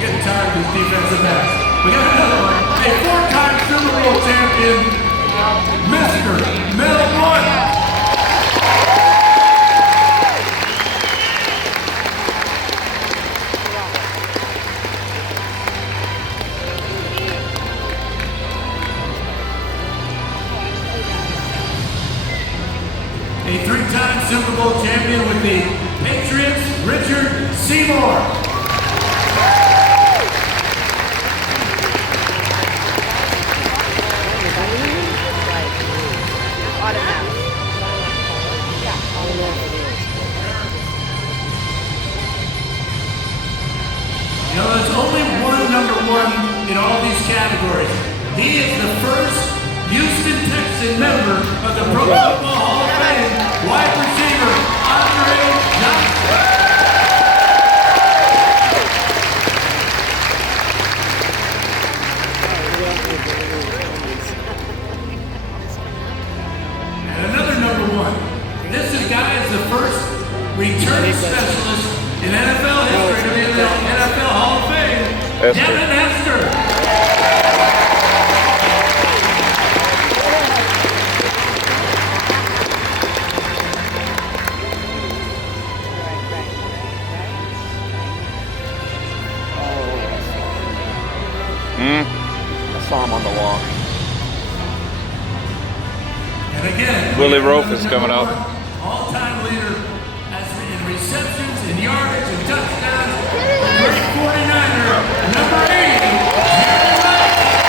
Getting tired of these defensive backs. We got another one. A four-time Super Bowl champion, Mr. Mel Blount. A three-time Super Bowl champion with the Patriots, Richard Seymour. You know, there's only one number one in all these categories. He is the first Houston Texan member of the Pro Football Hall of Fame, wide receiver Andre Johnson. And another number one. This guy is the first returning specialist in NFL history to be in the NFL Hall of Fame, Devin Hester. I saw him on the wall. And again, Willie Rofe is coming up. all-time leader as in receptions and yardage and touchdowns. The great 49er, number 80, Jerry Rice.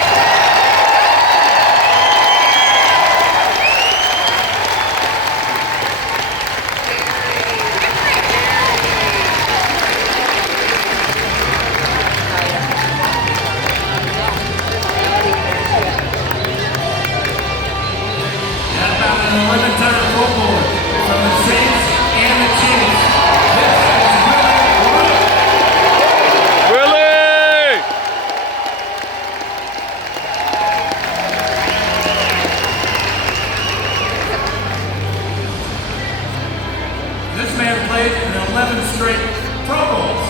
How about an 11-time Pro Bowler from the Saints and the Chiefs? This is Willie! This man played in 11 straight Pro Bowls.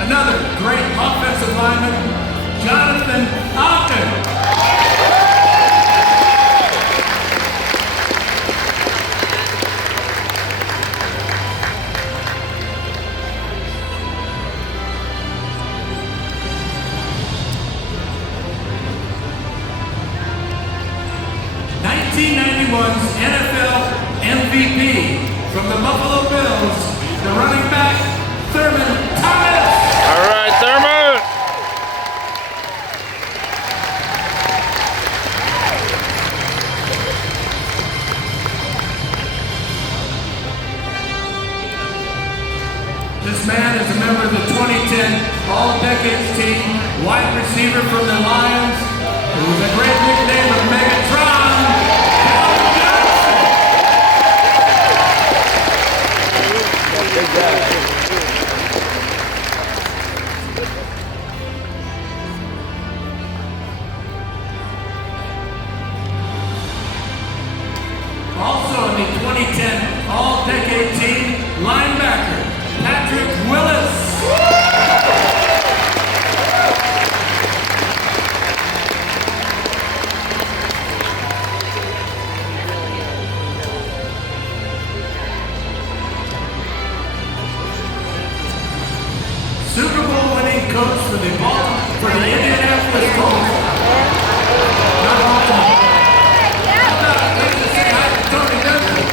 Another great offensive lineman, Jonathan Ogden. NFL MVP from the Buffalo Bills, the running back, Thurman Thomas. All right, Thurman. This man is a member of the 2010 All-Decades team, wide receiver from the Lions, with a great nickname of Megatron. Also in the 2010 All-Decade team, linebacker Patrick Willis. Super Bowl winning coach for the Indianapolis Colts. Not Baltimore. Tony Duncan.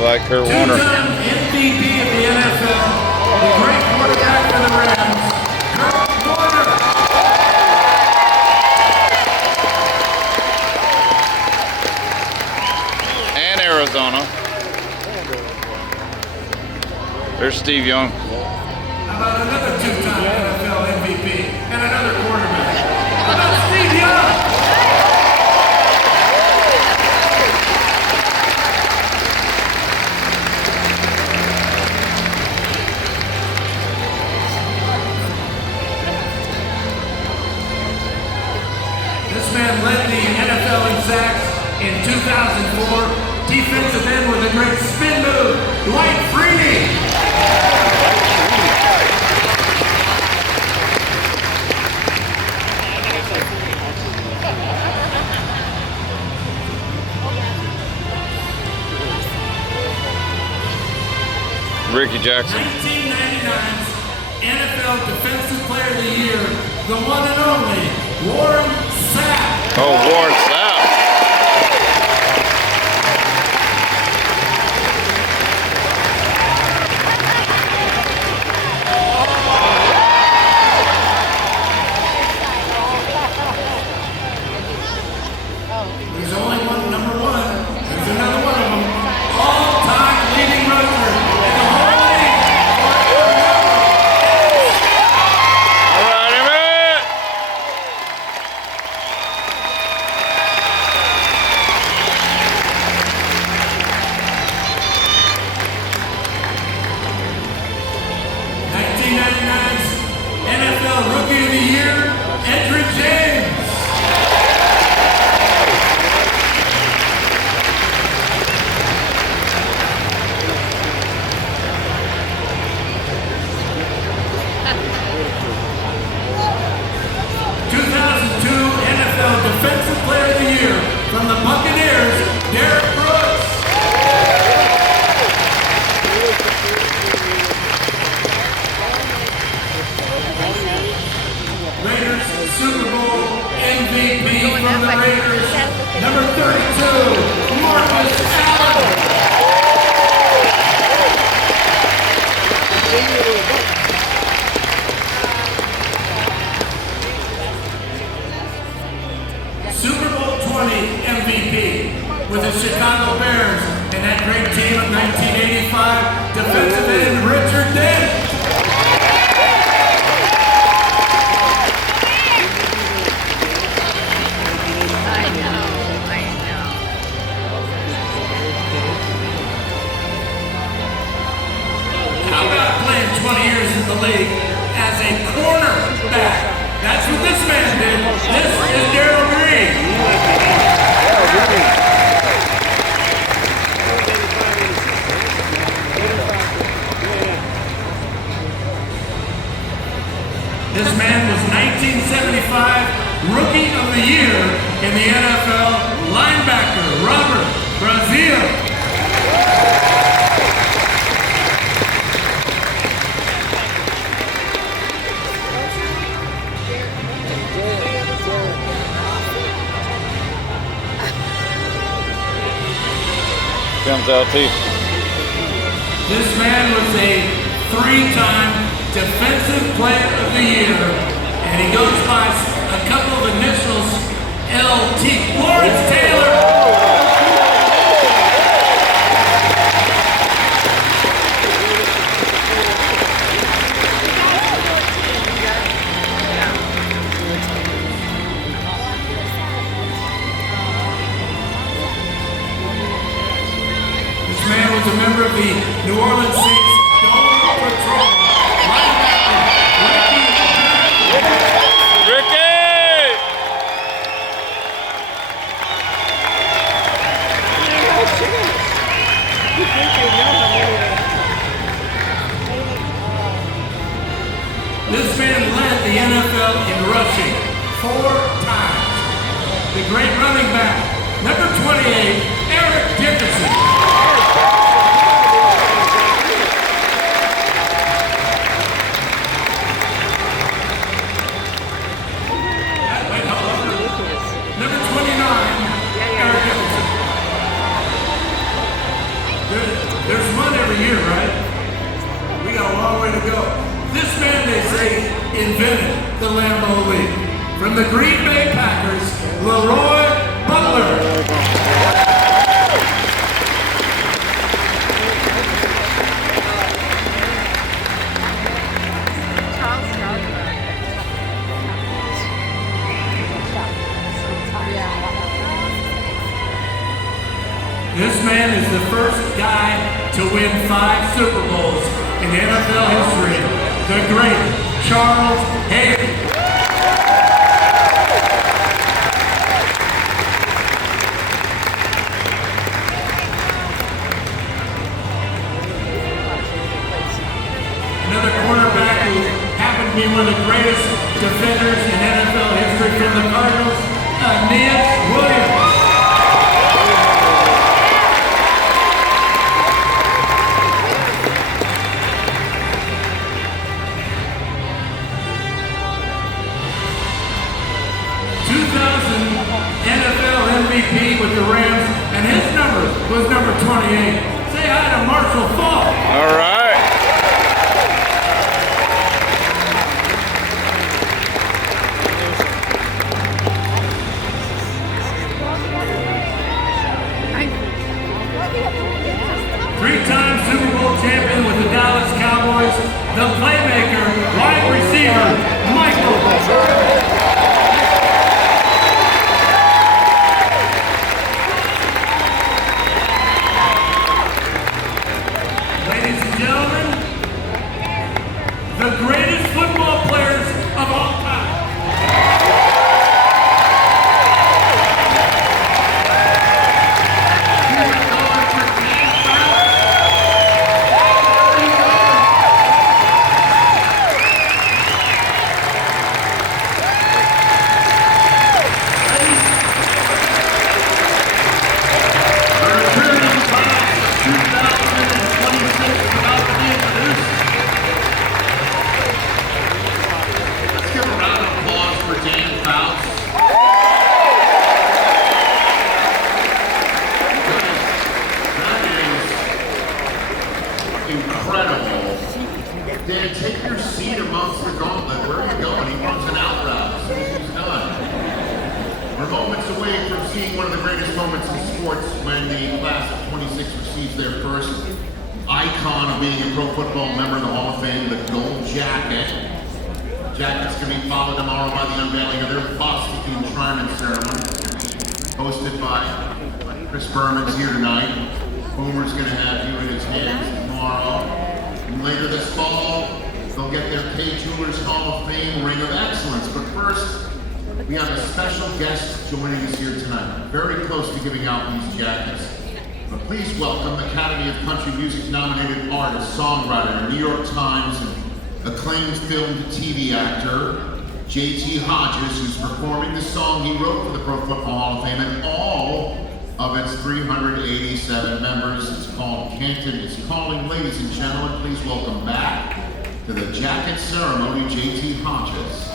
Like Kurt Warner. Two-time MVP of the NFL, the great quarterback for the Rams, Kurt Warner. And Arizona. There's Steve Young. How about another two-time NFL MVP and another quarterback? How about Steve Young? This man led the NFL in sacks in 2004. Defensive end with a great spin move, Dwight Freeney. Ricky Jackson. 1999's NFL Defensive Player of the Year, the one and only Warren Sapp. Oh, Warren Sapp. There's only one, number one. There's another one of them. All-time leading rusher in the whole league. All right, Emmett. NFL Rookie of the Year, Edgerrin James. NFL Defensive Player of the Year from the Buccaneers, Derek Brooks. Raiders Super Bowl MVP from the Raiders, number 32, Marcus Allen. Super Bowl 20 MVP with the Chicago Bears and that great team of 1985, defensive end Richard Dent. How about playing 20 years in the league as a cornerback? That's what this man did. This is Darrell Green. This man was 1975 Rookie of the Year in the NFL, linebacker Robert Brazile. Comes out too. This man was a three-time Defensive Player of the Year, and he goes by a couple of initials, LT. Lawrence Taylor. This man was a member of the New Orleans Saints Dome Patrol. This man led the NFL in rushing 4 times. The great running back, number 28, Eric Dickerson. Number 29, Eric Dickerson. There's one every year, right? We got a long way to go. This man, they say, invented the Lambeau Leap. From the Green Bay Packers, Leroy Butler. This man is the first guy to win 5 Super Bowls in NFL history. The great Charles Haley. Another cornerback who happened to be one of the greatest defenders in NFL history from the Cardinals, Aeneas Williams. NFL MVP with the Rams, and his number was number 28. Say hi to Marshall Faulk. All right. Three-time Super Bowl champion with the Dallas Cowboys, the playmaker, wide receiver, Michael. The greatest football players of all time. Incredible. Dan, take your seat amongst the gauntlet. Where are you going? He runs an out route as soon as he's done. We're moments away from seeing one of the greatest moments in sports when the class of 26 receives their first icon of being a pro football member of the Hall of Fame, the gold jacket. Jacket's going to be followed tomorrow by the unveiling of their bust at the enshrinement ceremony, hosted by Chris Berman's here tonight. Boomer's going to have you in his hands tomorrow. And later this fall, they'll get their Kay Jewelers Hall of Fame Ring of Excellence. But first, we have a special guest joining us here tonight. Very close to giving out these jackets. But please welcome Academy of Country Music nominated artist, songwriter, New York Times, and acclaimed film to TV actor, J.T. Hodges, who's performing the song he wrote for the Pro Football Hall of Fame and all of its 387 members. It's called Canton is Calling. Ladies and gentlemen, please welcome back to the jacket ceremony, J.T. Hodges.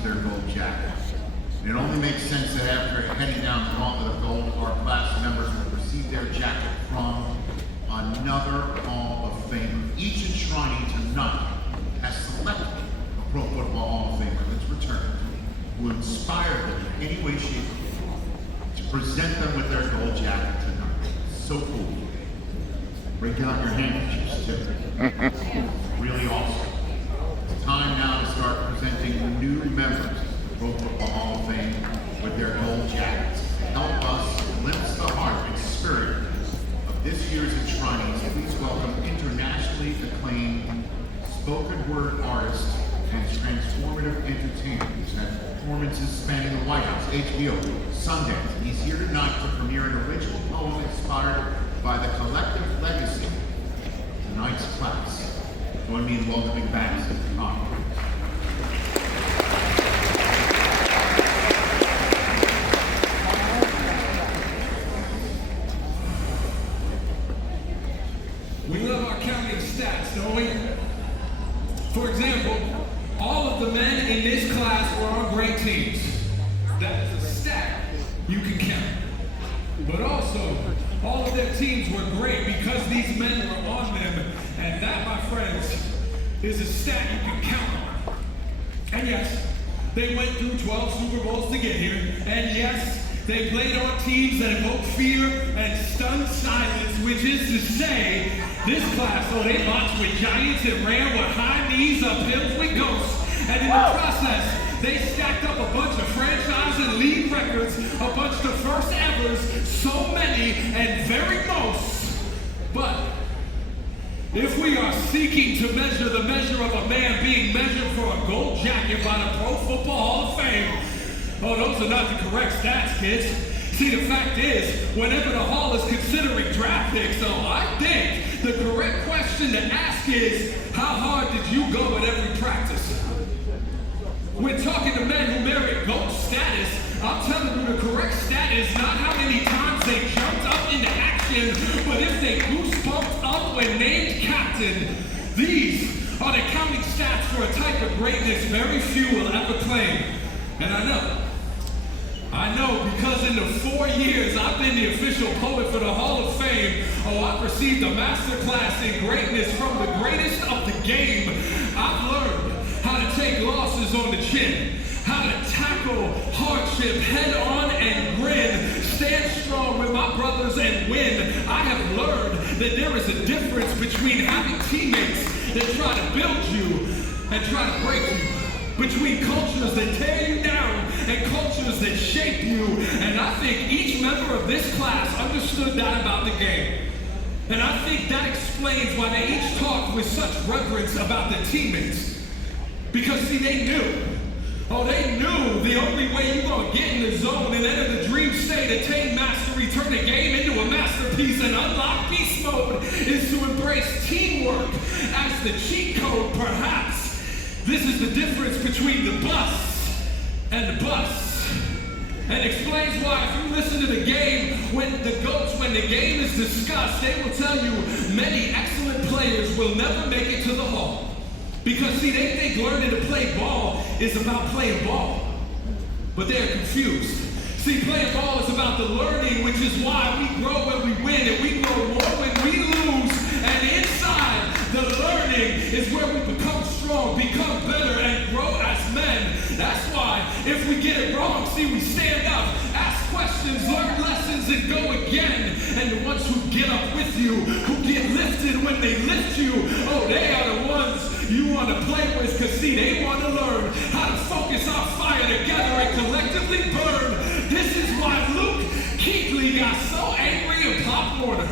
receive their gold jacket. It only makes sense that after heading down the gauntlet of gold, our class members will receive their jacket from another Hall of Famer. Each enshrining tonight has selected a Pro Football Hall of Famer that's returned, who inspired them in any way, shape, or form to present them with their gold jacket tonight. So cool. Break out your handkerchiefs, too. Really awesome. It's time now to start presenting the new members of the Pro Football Hall of Fame with their gold jackets. To help us glimpse the heart and spirit of this year's enshrinees, please welcome internationally acclaimed spoken word artist and transformative entertainer who's had performances spanning the White House, HBO, Sundance. He's here tonight to premiere an original poem inspired by the collective legacy of tonight's class. Join me in welcoming back to the conference. We love our counting stats, don't we? For example, all of the men in this class were on great teams. That is a stat you can count. But also, all of their teams were great because these men were on them, and that, my friends, is a stat you can count on. And yes, they went through 12 Super Bowls to get here, and yes, they played on teams that evoke fear and stunned silence, which is to say, this class, oh, they marched with giants and ran with high knees up hills with ghosts. And in the process, they stacked up a bunch of franchise and league records, a bunch of first evers, so many and very most. But if we are seeking to measure the measure of a man being measured for a gold jacket by the Pro Football Hall of Fame, oh, those are not the correct stats, kids. See, the fact is, whenever the Hall is considering draft picks, so I think the correct question to ask is, how hard did you go at every practice? We're talking to men who merit GOAT status. I'm telling you, the correct stat is not how many times they jumped up into action, but if they goosebumped up when named captain. These are the counting stats for a type of greatness very few will ever claim. And I know, because in the 4 years I've been the official poet for the Hall of Fame, oh, I've received a master class in greatness from the greatest of the game. I've learned how to take losses on the chin, how to tackle hardship head on and grin, stand strong with my brothers and win. I have learned that there is a difference between having teammates that try to build you and try to break you, between cultures that tear you down and cultures that shape you. And I think each member of this class understood that about the game. And I think that explains why they each talked with such reverence about their teammates. Because see, they knew. Oh, they knew the only way you're going to get in the zone and enter the dream state, attain mastery, turn the game into a masterpiece, and unlock beast mode is to embrace teamwork as the cheat code, perhaps. This is the difference between the bus and the bus. And explains why, if you listen to the game, when the game is discussed, they will tell you many excellent players will never make it to the Hall. Because see, they think learning to play ball is about playing ball. But they're confused. See, playing ball is about the learning, which is why we grow when we win and we grow more when we lose. And inside, the learning is where we become strong, become better, and grow as men. That's why, if we get it wrong, see, we stand up, ask questions, learn lessons, and go again. And the ones who get up with you, who get lifted when they lift you, oh, they are the ones you want to play with, because see, they want to learn how to focus our fire together and collectively burn. This is why Luke Kuechly got so angry in Pop Warner.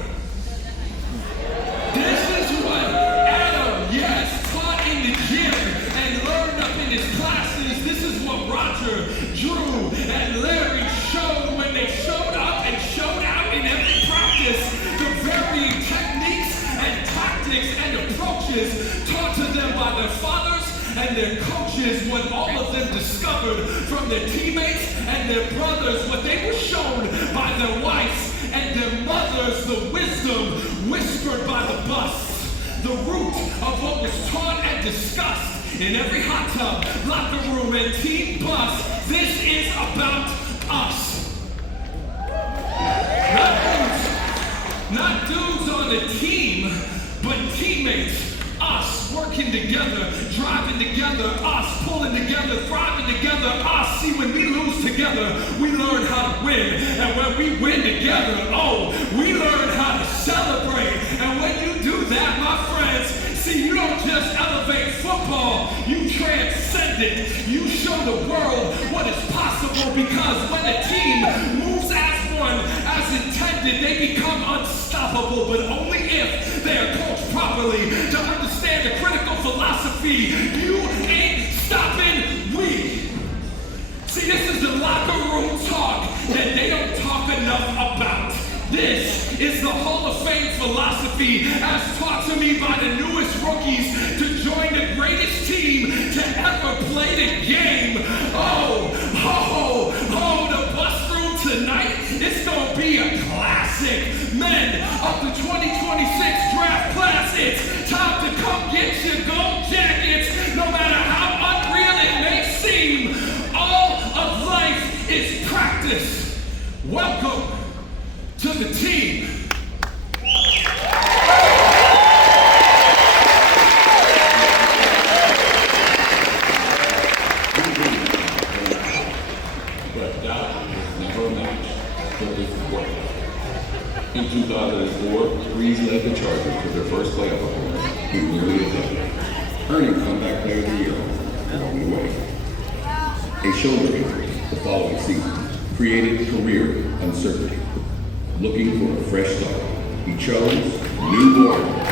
This is what Adam, yes, taught in the gym and learned up in his classes. This is what Roger, Drew, and Larry showed when they showed up and showed out in every practice. The varying techniques and tactics and approaches taught to them by their fathers and their coaches, what all of them discovered from their teammates and their brothers, what they were shown by their wives and their mothers, the wisdom whispered by the bus, the root of what was taught and discussed in every hot tub, locker room, and team bus. This is about us. Not dudes on the team, but teammates. Us working together, driving together, us pulling together, thriving together, us. See, when we lose together, we learn how to win. And when we win together, we learn how to celebrate. And when you do that, my friends, see, you don't just elevate football, you transcend it. You show the world what is possible, because when a team moves as one, as intended, they become unstoppable, but only if they are coached properly to understand the critical philosophy. You ain't stopping, we. See, this is the locker room talk that they don't talk enough about. This is the Hall of Fame philosophy as taught to me by the newest rookies to join the greatest team to ever play the game. The bus room tonight, it's gonna be a classic. Men of the 2026 draft class, it's time to come get your gold jackets. No matter how unreal it may seem, all of life is practice. Welcome to the team. But doubt is never a match for this work. In 2004, Breeze led the Chargers to their first playoff appearance in nearly a decade, earning Comeback Player of the Year along the way. A shoulder injury the following season created career uncertainty. Looking for a fresh start, he chose New Orleans.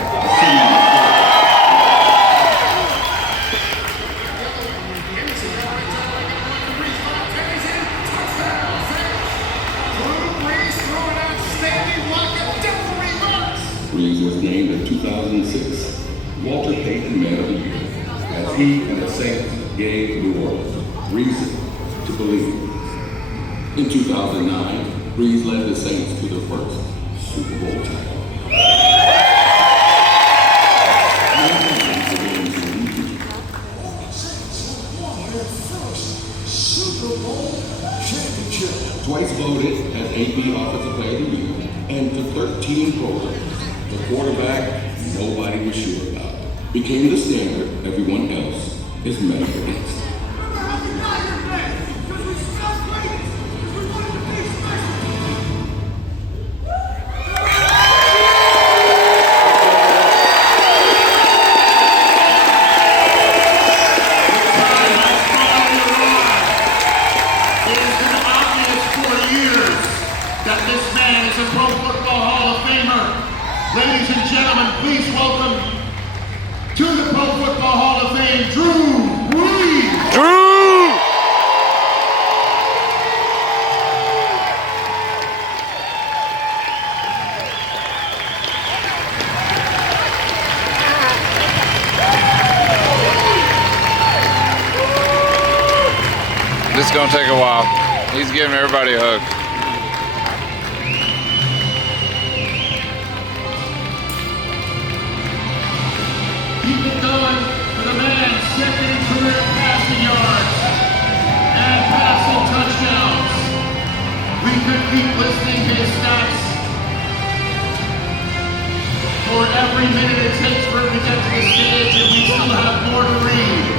Breeze was named the 2006 Walter Payton Man of the Year as he and the Saints gave New Orleans reason to believe. In 2009, Breeze led the Saints to their first Super Bowl title. Super Bowl championship. Twice voted as AP Offensive Player of the Year, and to 13 programs, the quarterback nobody was sure about became the standard everyone else is measured against. Ladies and gentlemen, please welcome to the Pro Football Hall of Fame, Drew Brees. This is gonna take a while. He's giving everybody a hug. Keep it going for the man second in career passing yards and passing touchdowns. We could keep listing his stats for every minute it takes for him to get to the stage, and we still have more to read.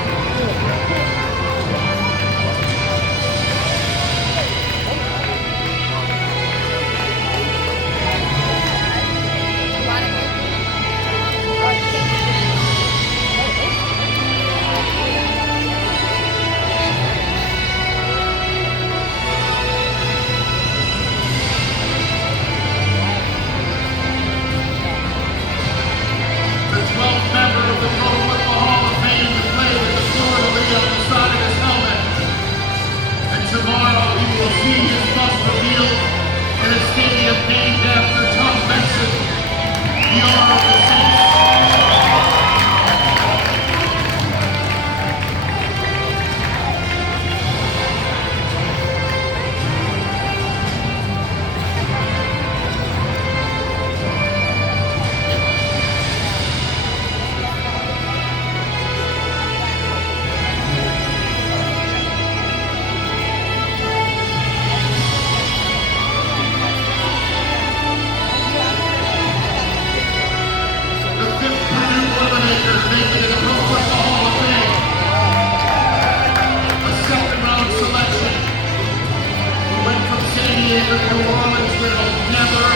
city of New Orleans will never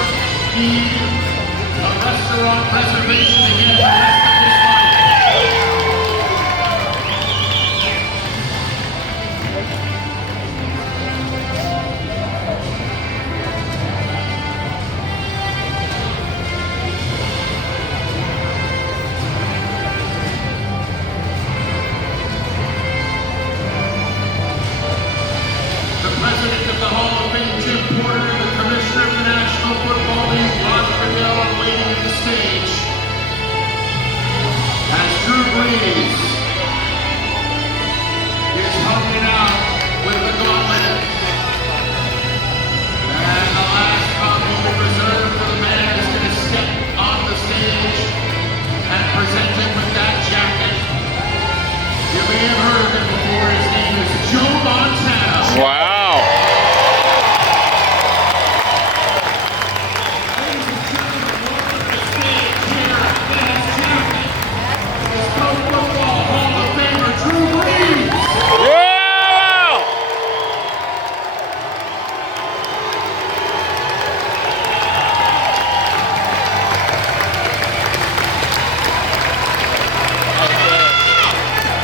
need a restaurant reservation again for the rest of his life. The president of the Hall of Fame, Jim Porter, and the commissioner of the National Football League, Roger Goodell, are waiting at the stage. As Drew Brees is hugging out with the gauntlet. And the last moment reserved for the man who's going to step on the stage and present him with that jacket. You may have heard of him before. His name is Joe Montana. Wow.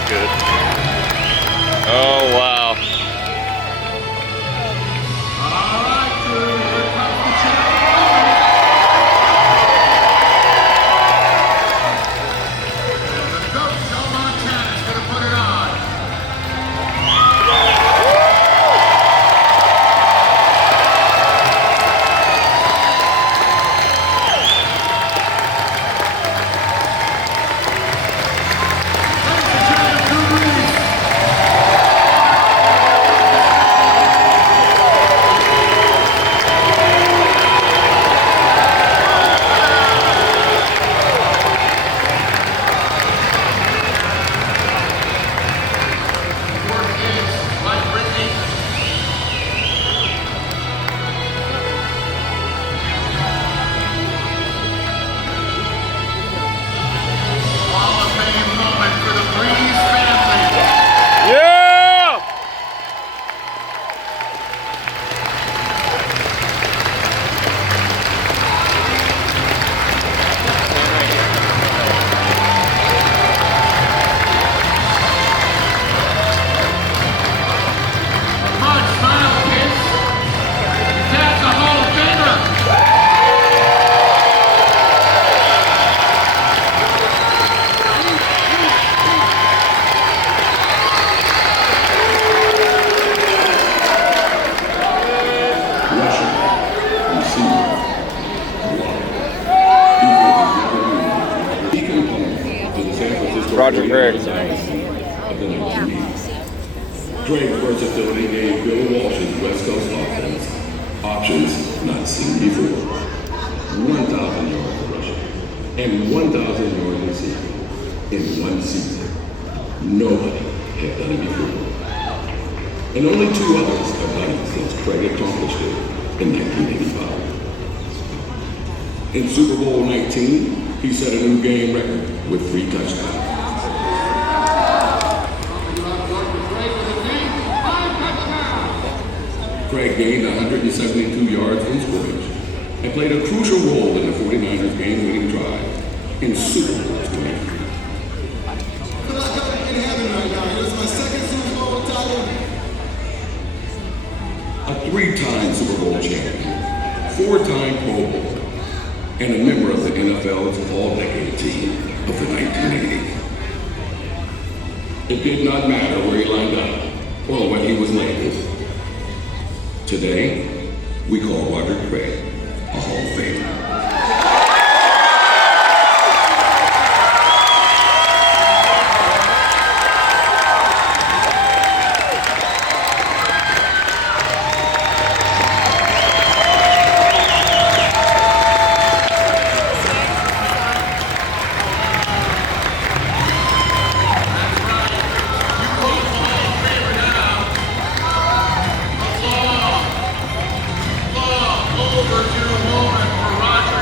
Good. Oh, wow. Roger Craig. Craig's versatility gave Bill Walsh's West Coast offense options not seen before. 1,000 yards rushing and 1,000 yards receiving in one season. Nobody had done it before. And only two others have done it since Craig accomplished it in 1985. In Super Bowl 19, he set a new game record with 3 touchdowns. Craig gained 172 yards from scrimmage and played a crucial role in the 49ers game-winning drive in Super Bowl 23. A 3-time Super Bowl champion, 4-time Pro Bowler, and a member of the NFL's All-Decade Team of the 1980s. It did not matter where he lined up or what he was labeled. Today, we call Roger Craig a Hall of Famer. Overdue moment for Roger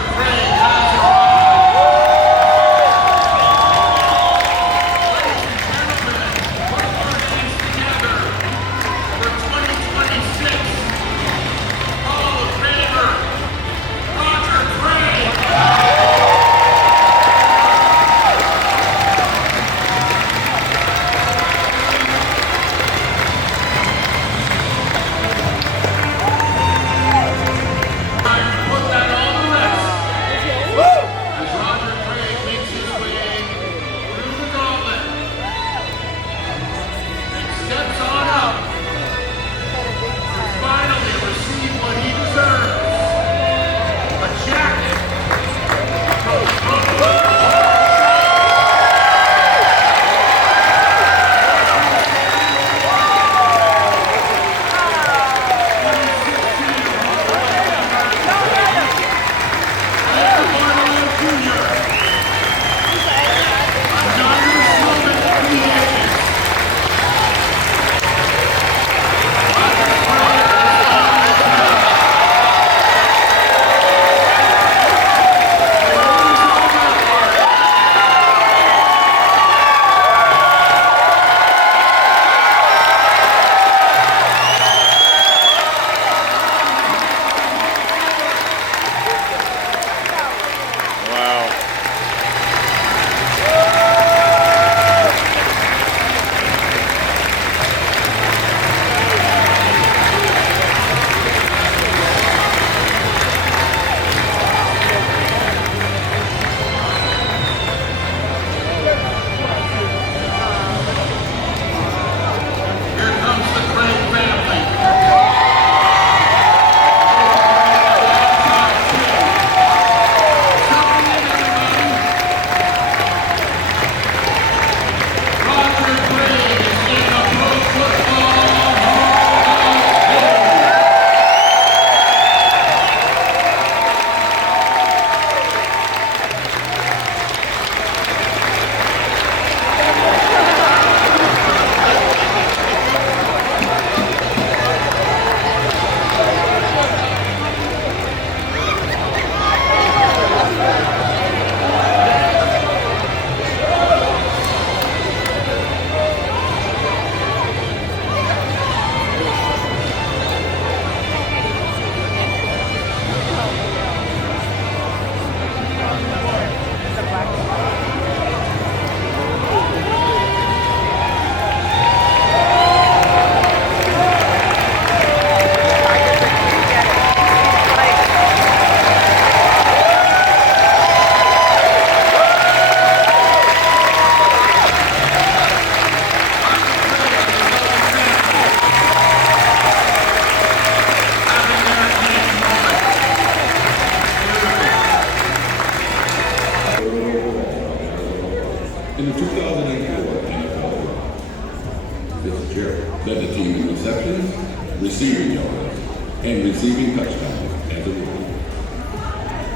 receiving yards, and receiving touchdowns as a rookie.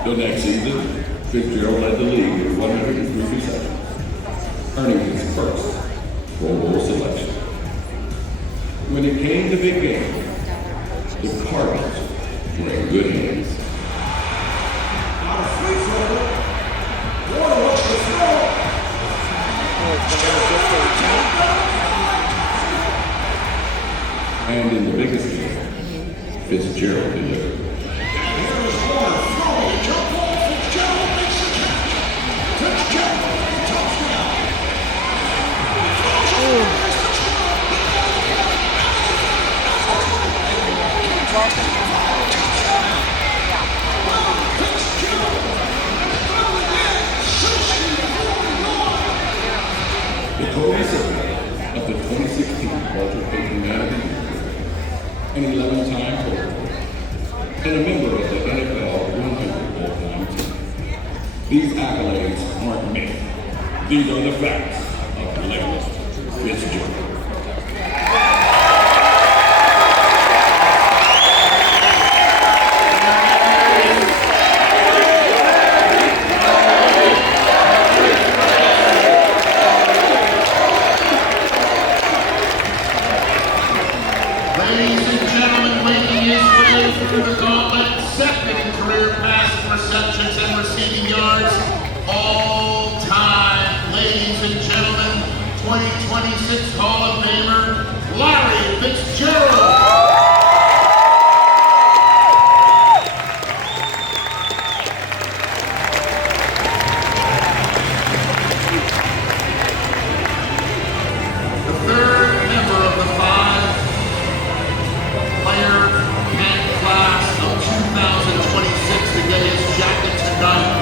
The next season, Fitzgerald led the league with 103 receptions, earning his first Pro Bowl selection. When it came to big games, the Cardinals were in good hands. On a free throw, Warner wants to throw. And in the biggest game, Fitzgerald delivered. Here is Warner throwing. Jump ball. Fitzgerald makes the catch. Fitzgerald, touchdown. The co-recipient of the 2016 Walter Payton Man of the Year, an 11-time Pro Bowl, and a member of the NFL 100 all-time team. These accolades aren't myth. These are the facts of Larry Fitzgerald. Ladies and gentlemen, making his way through the gauntlet, second in career pass receptions and receiving yards, all time. Ladies and gentlemen, 2026 Hall of Famer, Larry Fitzgerald. The third member of the five player and class of 2026 to get his jacket tonight.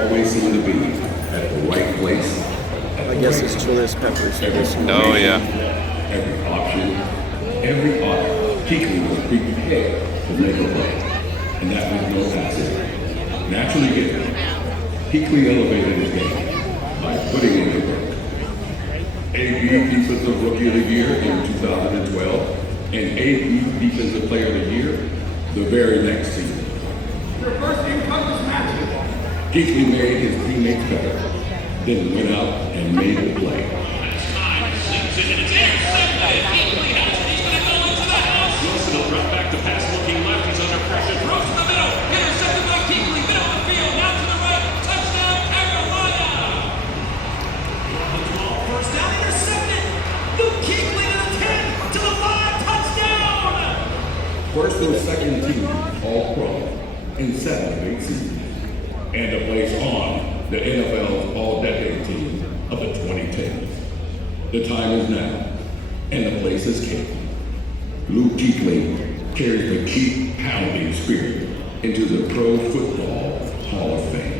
always seem to be at the right place. I guess it's Chili's peppers. Oh, yeah. Every option, every auto, Kuechly was prepared to make a play. And that was no accident. Naturally given, Kuechly elevated his game by putting in the work. AP Defensive Rookie of the Year in 2012 and AP Defensive Player of the Year the very next season. Your first in-conference match. Kuechly made his teammates better, then went out and made a play. Wilson will drop back to pass, looking left. He's under pressure. Throws to the middle. Intercepted by Kuechly. Middle of the field. Now to the right. Touchdown, Carolina. First down, intercepted. Luke Kuechly to the 10, to the 5. Touchdown. First and second team All-Pro in 7 of 8 seasons, and a place on the NFL's All-Decade team of the 2010s. The time is now, and the place is king. Luke Kuechly carries the keep-pounding spirit into the Pro Football Hall of Fame.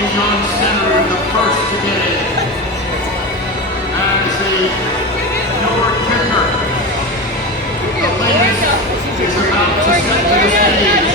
the young center, the first to get in. As your kicker, the latest is about to set to the stage.